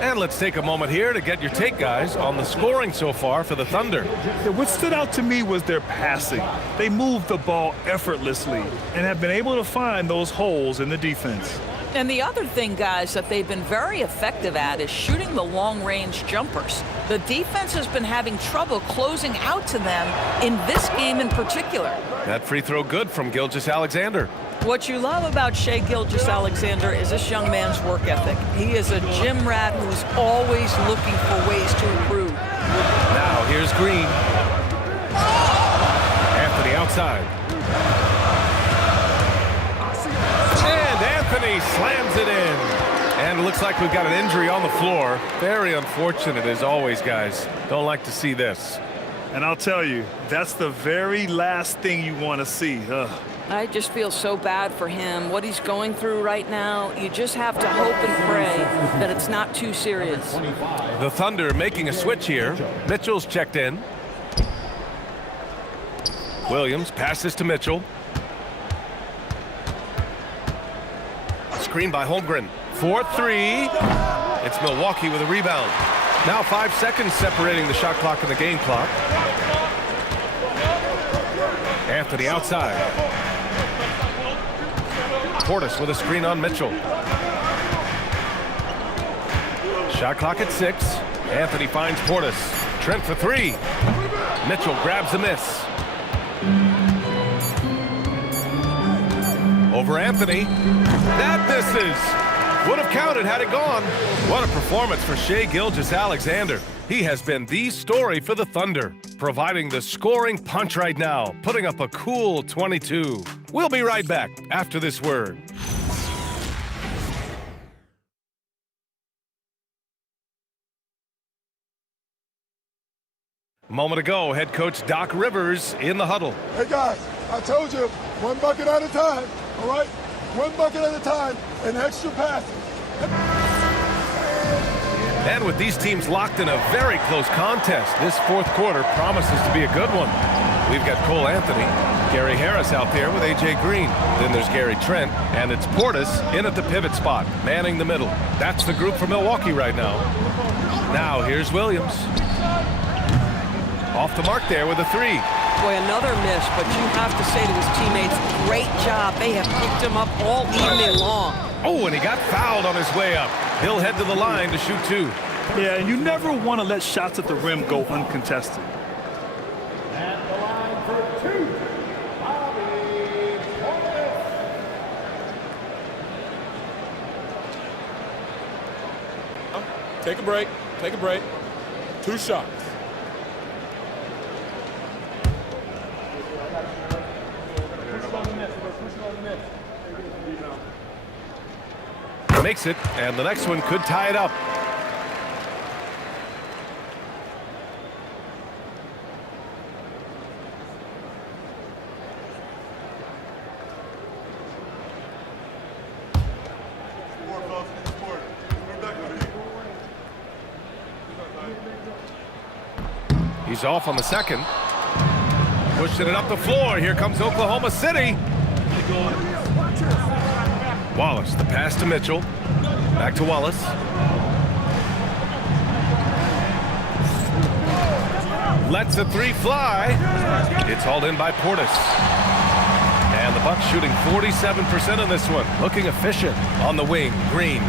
And let's take a moment here to get your take, guys, on the scoring so far for the Thunder. What stood out to me was their passing. They moved the ball effortlessly and have been able to find those holes in the defense. And the other thing, guys, that they've been very effective at is shooting the long-range jumpers. The defense has been having trouble closing out to them in this game in particular. That free throw good from Gilgeous-Alexander. What you love about Shai Gilgeous-Alexander is this young man's work ethic. He is a gym rat who's always looking for ways to improve. Now here's Green. Anthony outside. Anthony slams it in. And it looks like we've got an injury on the floor. Very unfortunate as always, guys. Don't like to see this. And I'll tell you, that's the very last thing you want to see. I just feel so bad for him. What he's going through right now, you just have to hope and pray that it's not too serious. The Thunder making a switch here. Mitchell's checked in. Williams passes to Mitchell. Screen by Holmgren. 4-3. It's Milwaukee with a rebound. Now 5 seconds separating the shot clock and the game clock. Anthony outside. Portis with a screen on Mitchell. Shot clock at 6. Anthony finds Portis. Trent for 3. Mitchell grabs a miss. Over Anthony. That misses. Would have counted had it gone. What a performance for Shai Gilgeous-Alexander. He has been the story for the Thunder, providing the scoring punch right now, putting up a cool 22. We'll be right back after this word. A moment ago, head coach Doc Rivers in the huddle. Hey guys, I told you, one bucket at a time, all right? One bucket at a time and extra passes. And with these teams locked in a very close contest, this fourth quarter promises to be a good one. We've got Cole Anthony, Gary Harris out there with A.J. Green. Then there's Gary Trent, and it's Portis in at the pivot spot, manning the middle. That's the group for Milwaukee right now. Now here's Williams. Off the mark there with a 3. Boy, another miss, but you have to say to his teammates, great job. They have picked him up all evening long. Oh, and he got fouled on his way up. He'll head to the line to shoot 2. Yeah, and you never want to let shots at the rim go uncontested. At the line for 2, Bobby Portis. Take a break. Take a break. 2 shots. Makes it, and the next one could tie it up. He's off on the second. Pushing it up the floor. Here comes Oklahoma City. Wallace, the pass to Mitchell. Back to Wallace. Lets a 3 fly. It's hauled in by Portis. And the Bucks shooting 47% on this one. Looking efficient on the wing. Green.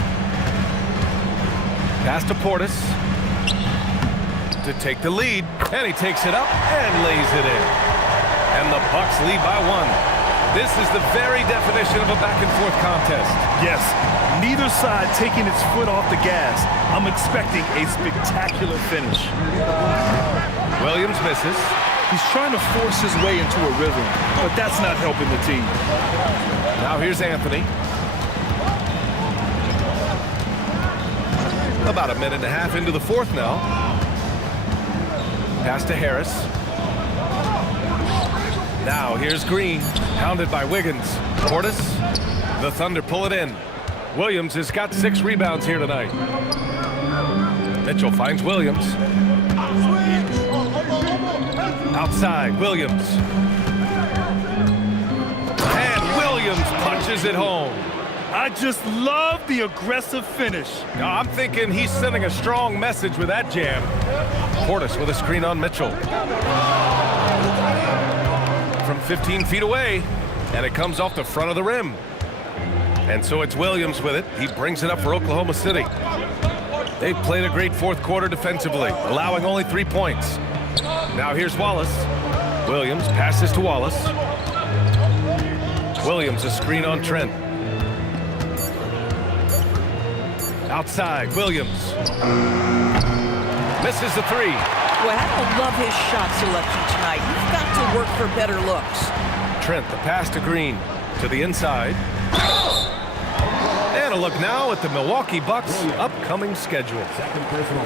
Pass to Portis. To take the lead. And he takes it up and lays it in. And the Bucks lead by 1. This is the very definition of a back-and-forth contest. Yes, neither side taking its foot off the gas. I'm expecting a spectacular finish. Williams misses. He's trying to force his way into a rhythm, but that's not helping the team. Now here's Anthony. About a minute and a half into the fourth now. Pass to Harris. Now here's Green, hounded by Wiggins. Portis, the Thunder pull it in. Williams has got 6 rebounds here tonight. Mitchell finds Williams. Outside, Williams. And Williams punches it home. I just love the aggressive finish. Now, I'm thinking he's sending a strong message with that jam. Portis with a screen on Mitchell. From 15 feet away, and it comes off the front of the rim. And so it's Williams with it. He brings it up for Oklahoma City. They've played a great fourth quarter defensively, allowing only 3 points. Now here's Wallace. Williams passes to Wallace. Williams a screen on Trent. Outside, Williams. Misses the 3. Well, I don't love his shot selection tonight. You've got to work for better looks. Trent, the pass to Green, to the inside. And a look now at the Milwaukee Bucks' upcoming schedule.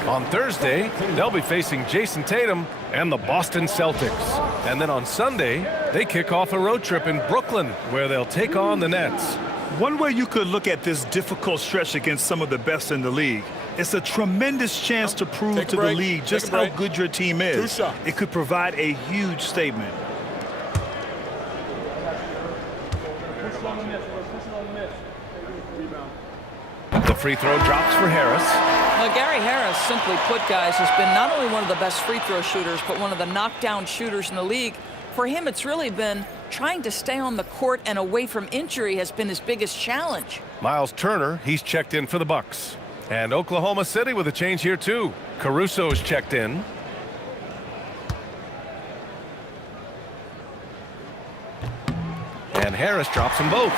On Thursday, they'll be facing Jason Tatum and the Boston Celtics. And then on Sunday, they kick off a road trip in Brooklyn, where they'll take on the Nets. One way you could look at this difficult stretch against some of the best in the league, it's a tremendous chance to prove to the league just how good your team is. It could provide a huge statement. The free throw drops for Harris. Well, Gary Harris, simply put, guys, has been not only one of the best free throw shooters, but one of the knockdown shooters in the league. For him, it's really been trying to stay on the court and away from injury has been his biggest challenge. Miles Turner, he's checked in for the Bucks. And Oklahoma City with a change here, too. Caruso's checked in. And Harris drops them both.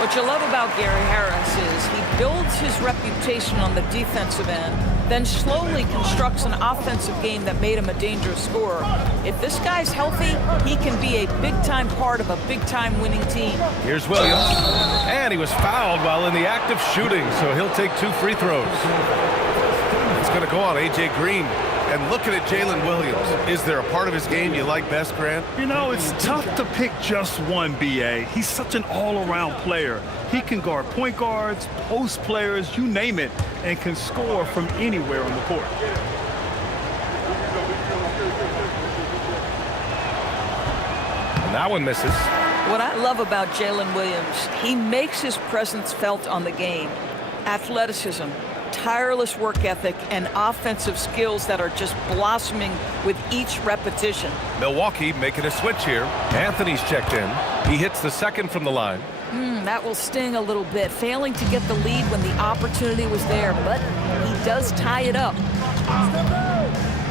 What you love about Gary Harris is he builds his reputation on the defensive end, then slowly constructs an offensive game that made him a dangerous scorer. If this guy's healthy, he can be a big-time part of a big-time winning team. Here's Williams. And he was fouled while in the act of shooting, so he'll take 2 free throws. It's going to go on A.J. Green. And looking at Jalen Williams, is there a part of his game you like best, Grant? You know, it's tough to pick just one, B.A. He's such an all-around player. He can guard point guards, post players, you name it, and can score from anywhere on the court. And that one misses. What I love about Jalen Williams, he makes his presence felt on the game. Athleticism, tireless work ethic, and offensive skills that are just blossoming with each repetition. Milwaukee making a switch here. Anthony's checked in. He hits the second from the line. That will sting a little bit, failing to get the lead when the opportunity was there, but he does tie it up.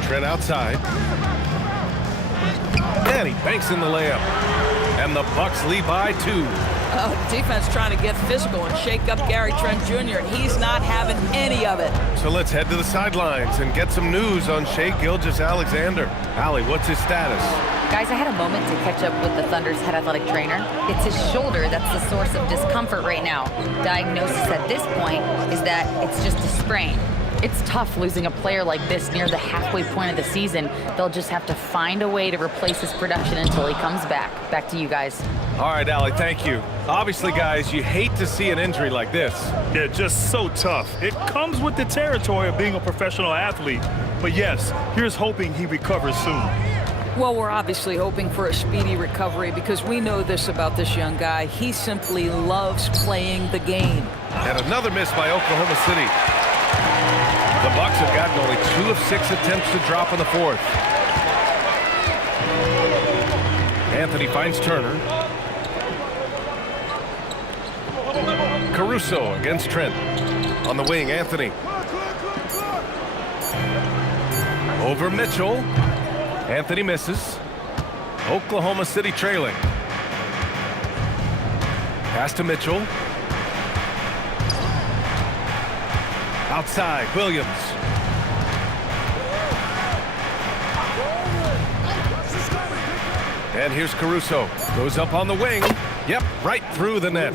Trent outside. And he banks in the layup. And the Bucks lead by 2. Defense trying to get physical and shake up Gary Trent Jr., and he's not having any of it. So let's head to the sidelines and get some news on Shai Gilgeous-Alexander. Allie, what's his status? Guys, I had a moment to catch up with the Thunder's head athletic trainer. It's his shoulder that's the source of discomfort right now. Diagnosis at this point is that it's just a sprain. It's tough losing a player like this near the halfway point of the season. They'll just have to find a way to replace his production until he comes back. Back to you guys. All right, Allie, thank you. Obviously, guys, you hate to see an injury like this. Yeah, just so tough. It comes with the territory of being a professional athlete. But yes, here's hoping he recovers soon. Well, we're obviously hoping for a speedy recovery because we know this about this young guy. He simply loves playing the game. And another miss by Oklahoma City. The Bucks have gotten only 2 of 6 attempts to drop in the 4th. Anthony finds Turner. Caruso against Trent. On the wing, Anthony. Over Mitchell. Anthony misses. Oklahoma City trailing. Pass to Mitchell. Outside, Williams. And here's Caruso. Goes up on the wing. Yep, right through the net.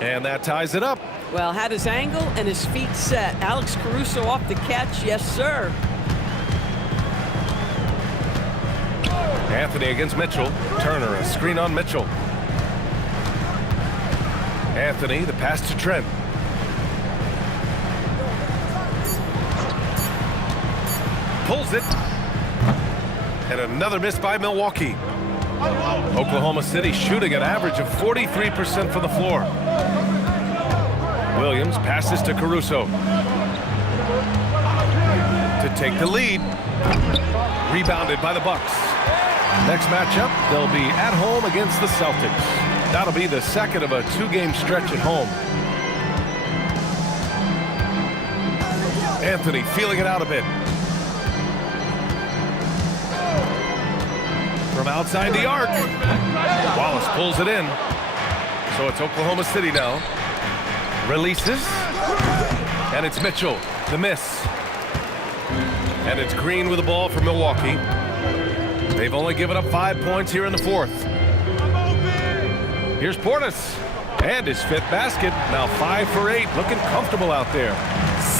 And that ties it up. Well, had his angle and his feet set. Alex Caruso off the catch. Yes, sir. Anthony against Mitchell. Turner, a screen on Mitchell. Anthony, the pass to Trent. Pulls it. And another miss by Milwaukee. Oklahoma City shooting an average of 43% from the floor. Williams passes to Caruso. To take the lead. Rebounded by the Bucks. Next matchup, they'll be at home against the Celtics. That'll be the second of a 2-game stretch at home. Anthony feeling it out a bit. From outside the arc. Wallace pulls it in. So it's Oklahoma City now. Releases. And it's Mitchell. The miss. And it's Green with the ball for Milwaukee. They've only given up 5 points here in the 4th. Here's Portis. And his 5th basket. Now 5 for 8. Looking comfortable out there.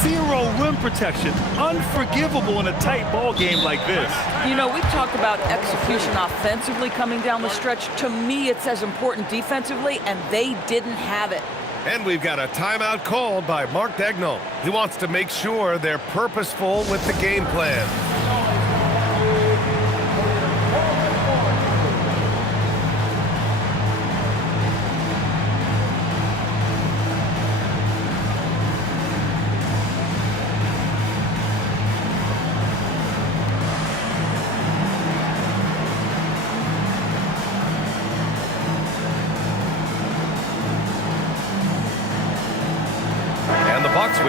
0 rim protection. Unforgivable in a tight ball game like this. You know, we've talked about execution offensively coming down the stretch. To me, it's as important defensively, and they didn't have it. And we've got a timeout called by Mark Dagnall. He wants to make sure they're purposeful with the game plan.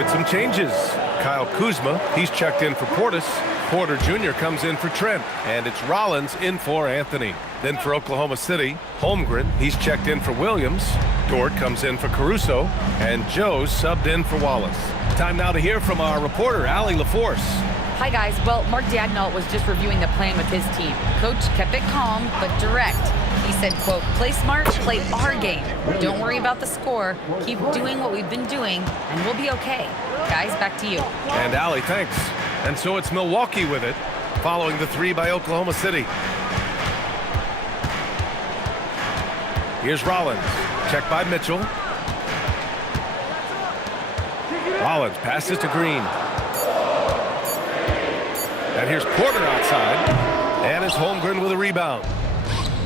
with some changes. Kyle Kuzma, he's checked in for Portis. Porter Jr. comes in for Trent. And it's Rollins in for Anthony. Then for Oklahoma City, Holmgren, he's checked in for Williams. Dort comes in for Caruso. And Joe's subbed in for Wallace. Time now to hear from our reporter, Allie LaForce. Hi, guys. Well, Mark Dagnall was just reviewing the plan with his team. Coach kept it calm, but direct. He said, quote, play smart, play our game. Don't worry about the score. Keep doing what we've been doing, and we'll be okay. Guys, back to you. And Allie, thanks. And so it's Milwaukee with it, following the 3 by Oklahoma City. Here's Rollins. Checked by Mitchell. Rollins passes to Green. And here's Porter outside. And it's Holmgren with a rebound.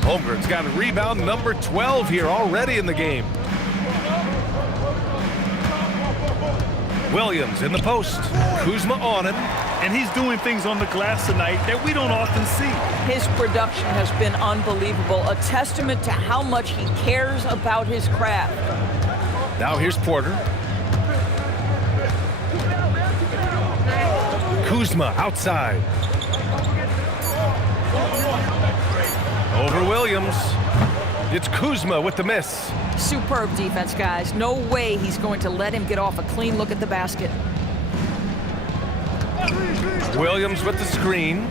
Holmgren's got a rebound number 12 here already in the game. Williams in the post. Kuzma on him. And he's doing things on the glass tonight that we don't often see. His production has been unbelievable, a testament to how much he cares about his craft. Now here's Porter. Kuzma outside. Over Williams. It's Kuzma with the miss. Superb defense, guys. No way he's going to let him get off a clean look at the basket. Williams with the screen.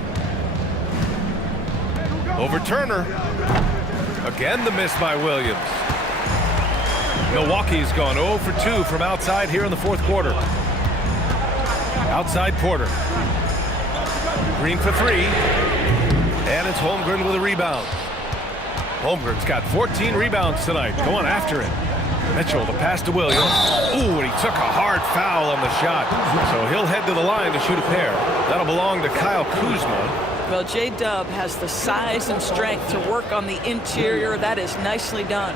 Over Turner. Again the miss by Williams. Milwaukee's gone 0 for 2 from outside here in the fourth quarter. Outside Porter. Green for 3. And it's Holmgren with a rebound. Holmgren's got 14 rebounds tonight, going after it. Mitchell, the pass to Williams. Ooh, and he took a hard foul on the shot. So he'll head to the line to shoot a pair. That'll belong to Kyle Kuzma. Well, J-Dub has the size and strength to work on the interior. That is nicely done.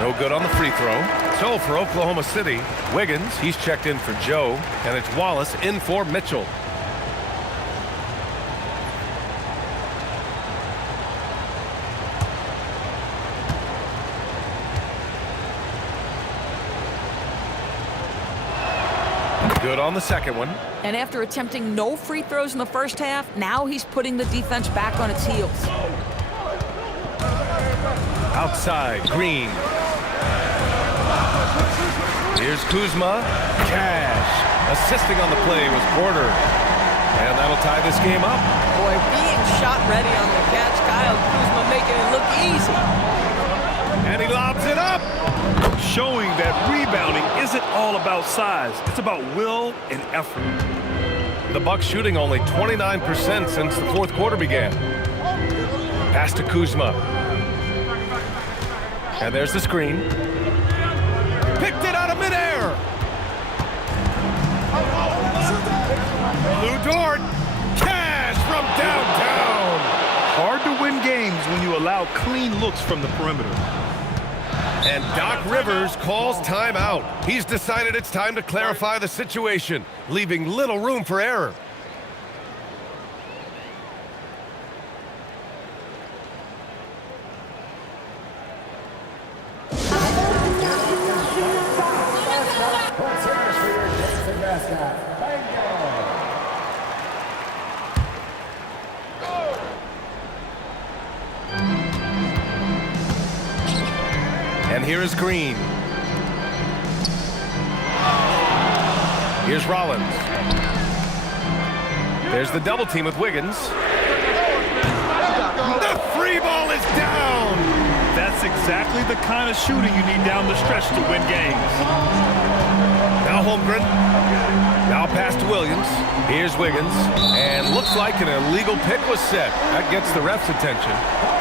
No good on the free throw. So for Oklahoma City, Wiggins, he's checked in for Joe, and it's Wallace in for Mitchell. Good on the second one. And after attempting no free throws in the first half, now he's putting the defense back on its heels. Outside, Green. Here's Kuzma. Cash. Assisting on the play was Porter. And that'll tie this game up. Boy, being shot ready on the catch, Kyle Kuzma making it look easy. And he lobs it up. Showing that rebounding isn't all about size. It's about will and effort. The Bucks shooting only 29% since the fourth quarter began. Pass to Kuzma. And there's the screen. Picked it out of midair. Lou Dort. Cash from downtown. Hard to win games when you allow clean looks from the perimeter. And Doc Rivers calls timeout. He's decided it's time to clarify the situation, leaving little room for error. And here is Green. Here's Rollins. There's the double team with Wiggins. The free ball is down. That's exactly the kind of shooting you need down the stretch to win games. Now Holmgren. Now pass to Williams. Here's Wiggins. And looks like an illegal pick was set. That gets the ref's attention.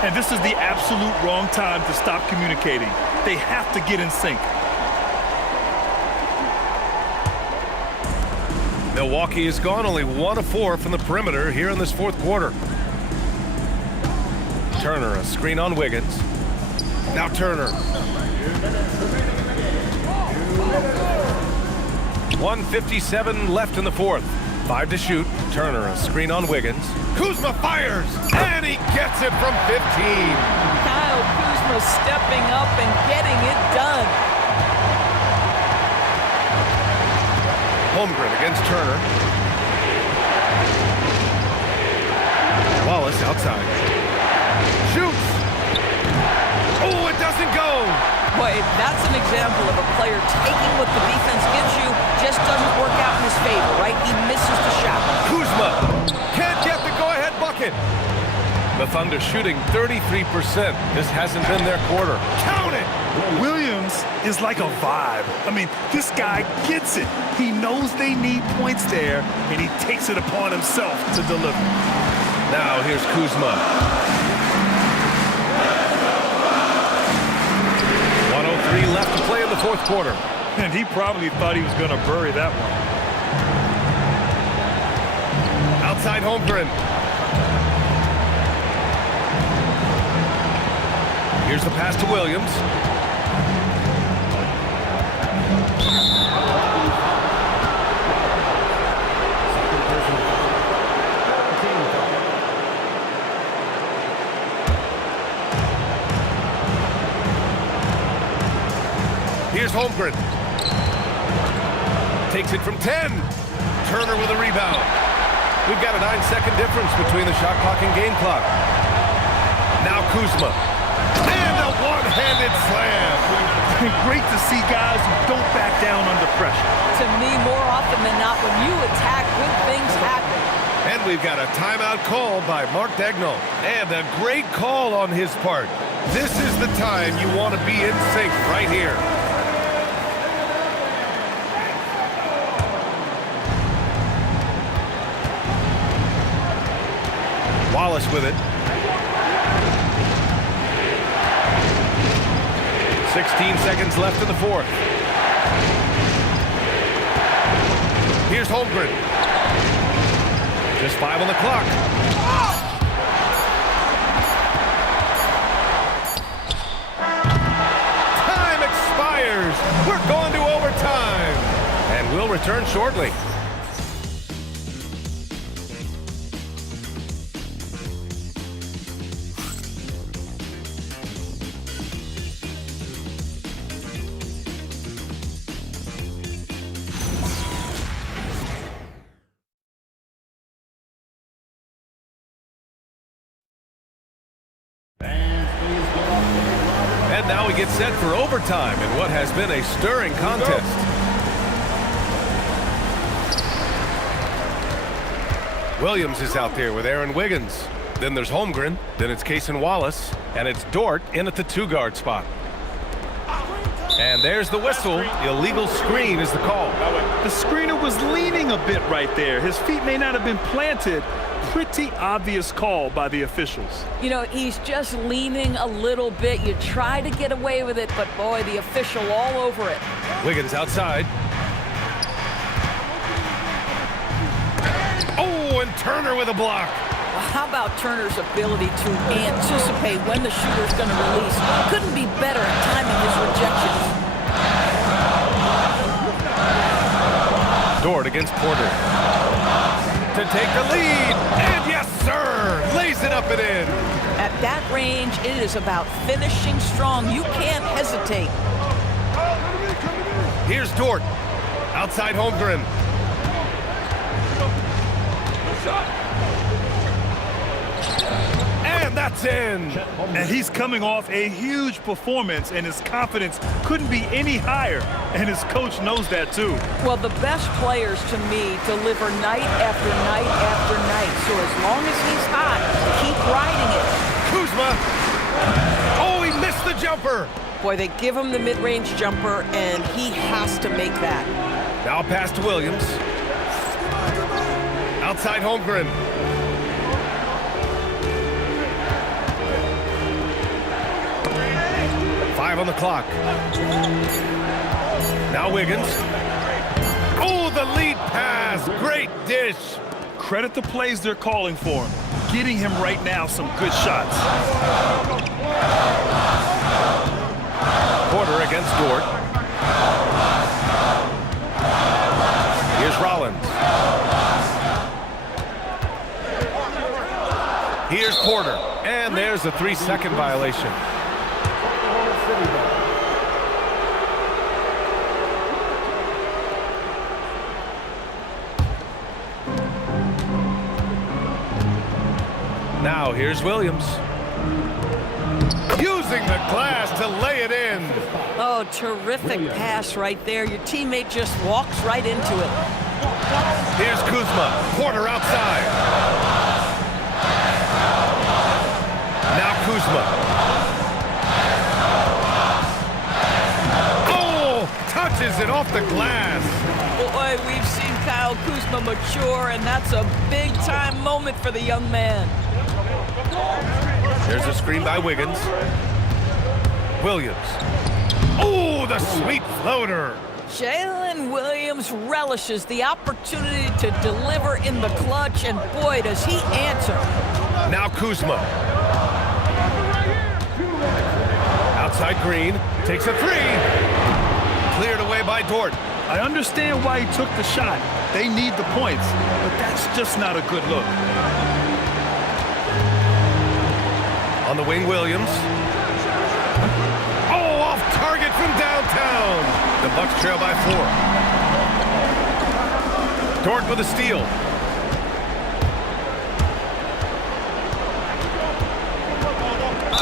And this is the absolute wrong time to stop communicating. They have to get in sync. Milwaukee has gone only 1 of 4 from the perimeter here in this fourth quarter. Turner, a screen on Wiggins. Now Turner. 1:57 left in the fourth. 5 to shoot. Turner, a screen on Wiggins. Kuzma fires, and he gets it from 15. Kyle Kuzma stepping up and getting it done. Holmgren against Turner. Wallace outside. Shoots. Oh, it doesn't go. Boy, that's an example of a player taking what the defense gives you, just doesn't work out in his favor, right? He misses the shot. Kuzma can't get the go-ahead bucket. The Thunder shooting 33%. This hasn't been their quarter. Count it! Williams is like a vibe. I mean, this guy gets it. He knows they need points there, and he takes it upon himself to deliver. Now here's Kuzma. 1:03 left to play in the fourth quarter. And he probably thought he was going to bury that one. Outside Holmgren. Here's the pass to Williams. Here's Holmgren. Takes it from 10. Turner with a rebound. We've got a 9-second difference between the shot clock and game clock. Now Kuzma. And a one-handed slam. Great to see guys who don't back down under pressure. To me, more often than not, when you attack, good things happen. And we've got a timeout call by Mark Dagnall. And a great call on his part. This is the time you want to be in sync right here. Wallace with it. 16 seconds left in the fourth. Here's Holmgren. Just 5 on the clock. Time expires. We're going to overtime. And we'll return shortly. And now we get set for overtime in what has been a stirring contest. Williams is out there with Aaron Wiggins. Then there's Holmgren. Then it's Cason Wallace. And it's Dort in at the 2-guard spot. And there's the whistle. Illegal screen is the call. The screener was leaning a bit right there. His feet may not have been planted. Pretty obvious call by the officials. You know, he's just leaning a little bit. You try to get away with it, but boy, the official all over it. Wiggins outside. Oh, and Turner with a block. Well, how about Turner's ability to anticipate when the shooter's going to release? Couldn't be better at timing his rejections. Dort against Porter. To take the lead, and yes, sir, lays it up and in. At that range, it is about finishing strong. You can't hesitate. Here's Dort, outside Holmgren. And that's in. And he's coming off a huge performance, and his confidence couldn't be any higher. And his coach knows that, too. Well, the best players, to me, deliver night after night after night. So as long as he's hot, keep riding it. Kuzma. Oh, he missed the jumper. Boy, they give him the mid-range jumper, and he has to make that. Now pass to Williams. Outside Holmgren. Five on the clock. Now Wiggins. Oh, the lead pass. Great dish. Credit the plays they're calling for him. Getting him right now some good shots. Porter against Dort. Here's Rollins. quarter. And there's a 3-second violation. Now here's Williams. Using the glass to lay it in. Oh, terrific pass right there. Your teammate just walks right into it. Here's Kuzma. Porter outside. Now Kuzma. Oh! Touches it off the glass. Boy, we've seen Kyle Kuzma mature, and that's a big-time moment for the young man. There's a screen by Wiggins. Williams. Oh, the sweet floater. Jalen Williams relishes the opportunity to deliver in the clutch, and boy, does he answer. Now Kuzma. Outside Green. Takes a three. Cleared away by Dort. I understand why he took the shot. They need the points, but that's just not a good look. On the wing, Williams. Oh, off target from downtown. The Bucks trail by 4. Dort with a steal.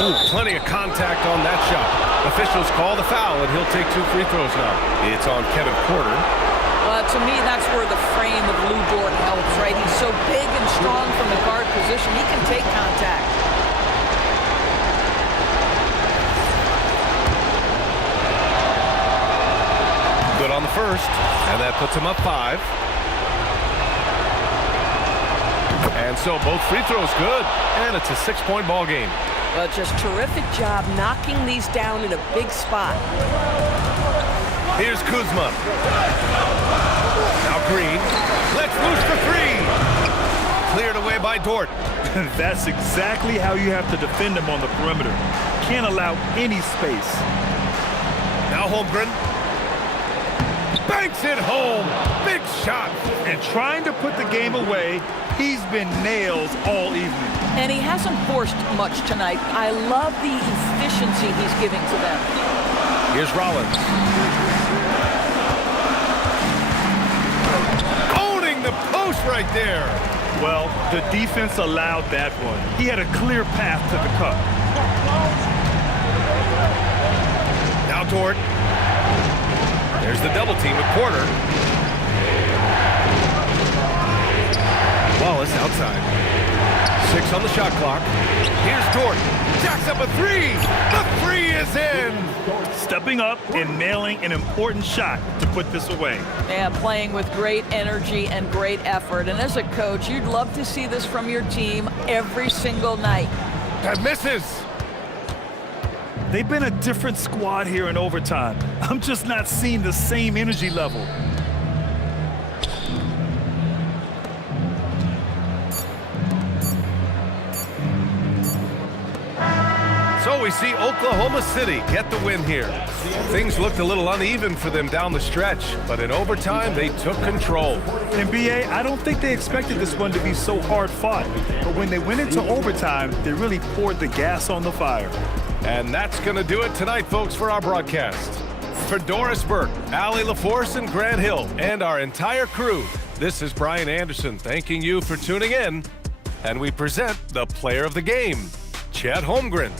Ooh, plenty of contact on that shot. Officials call the foul, and he'll take 2 free throws now. It's on Kevin Porter. To me, that's where the frame of Lou Dort helps, right? He's so big and strong from the guard position, he can take contact. Good on the first, and that puts him up 5. And so both free throws good, and it's a 6-point ball game. Well, just terrific job knocking these down in a big spot. Here's Kuzma. Now Green. Let's loose the 3. Cleared away by Dort. That's exactly how you have to defend him on the perimeter. Can't allow any space. Now Holmgren. Banks it home. Big shot. And trying to put the game away, he's been nails all evening. And he hasn't forced much tonight. I love the efficiency he's giving to them. Here's Rollins. Owning the post right there. Well, the defense allowed that one. He had a clear path to the cup. Now Dort. There's the double team with Porter. Wallace outside. 6 on the shot clock. Here's Dort. Jacks up a 3. The 3 is in. Stepping up and nailing an important shot to put this away. Yeah, playing with great energy and great effort. And as a coach, you'd love to see this from your team every single night. That misses. They've been a different squad here in overtime. I'm just not seeing the same energy level. So we see Oklahoma City get the win here. Things looked a little uneven for them down the stretch, but in overtime, they took control. NBA, I don't think they expected this one to be so hard-fought. But when they went into overtime, they really poured the gas on the fire. And that's going to do it tonight, folks, for our broadcast. For Doris Burke, Allie LaForce, and Grant Hill, and our entire crew, this is Brian Anderson thanking you for tuning in. And we present the player of the game, Chet Holmgren.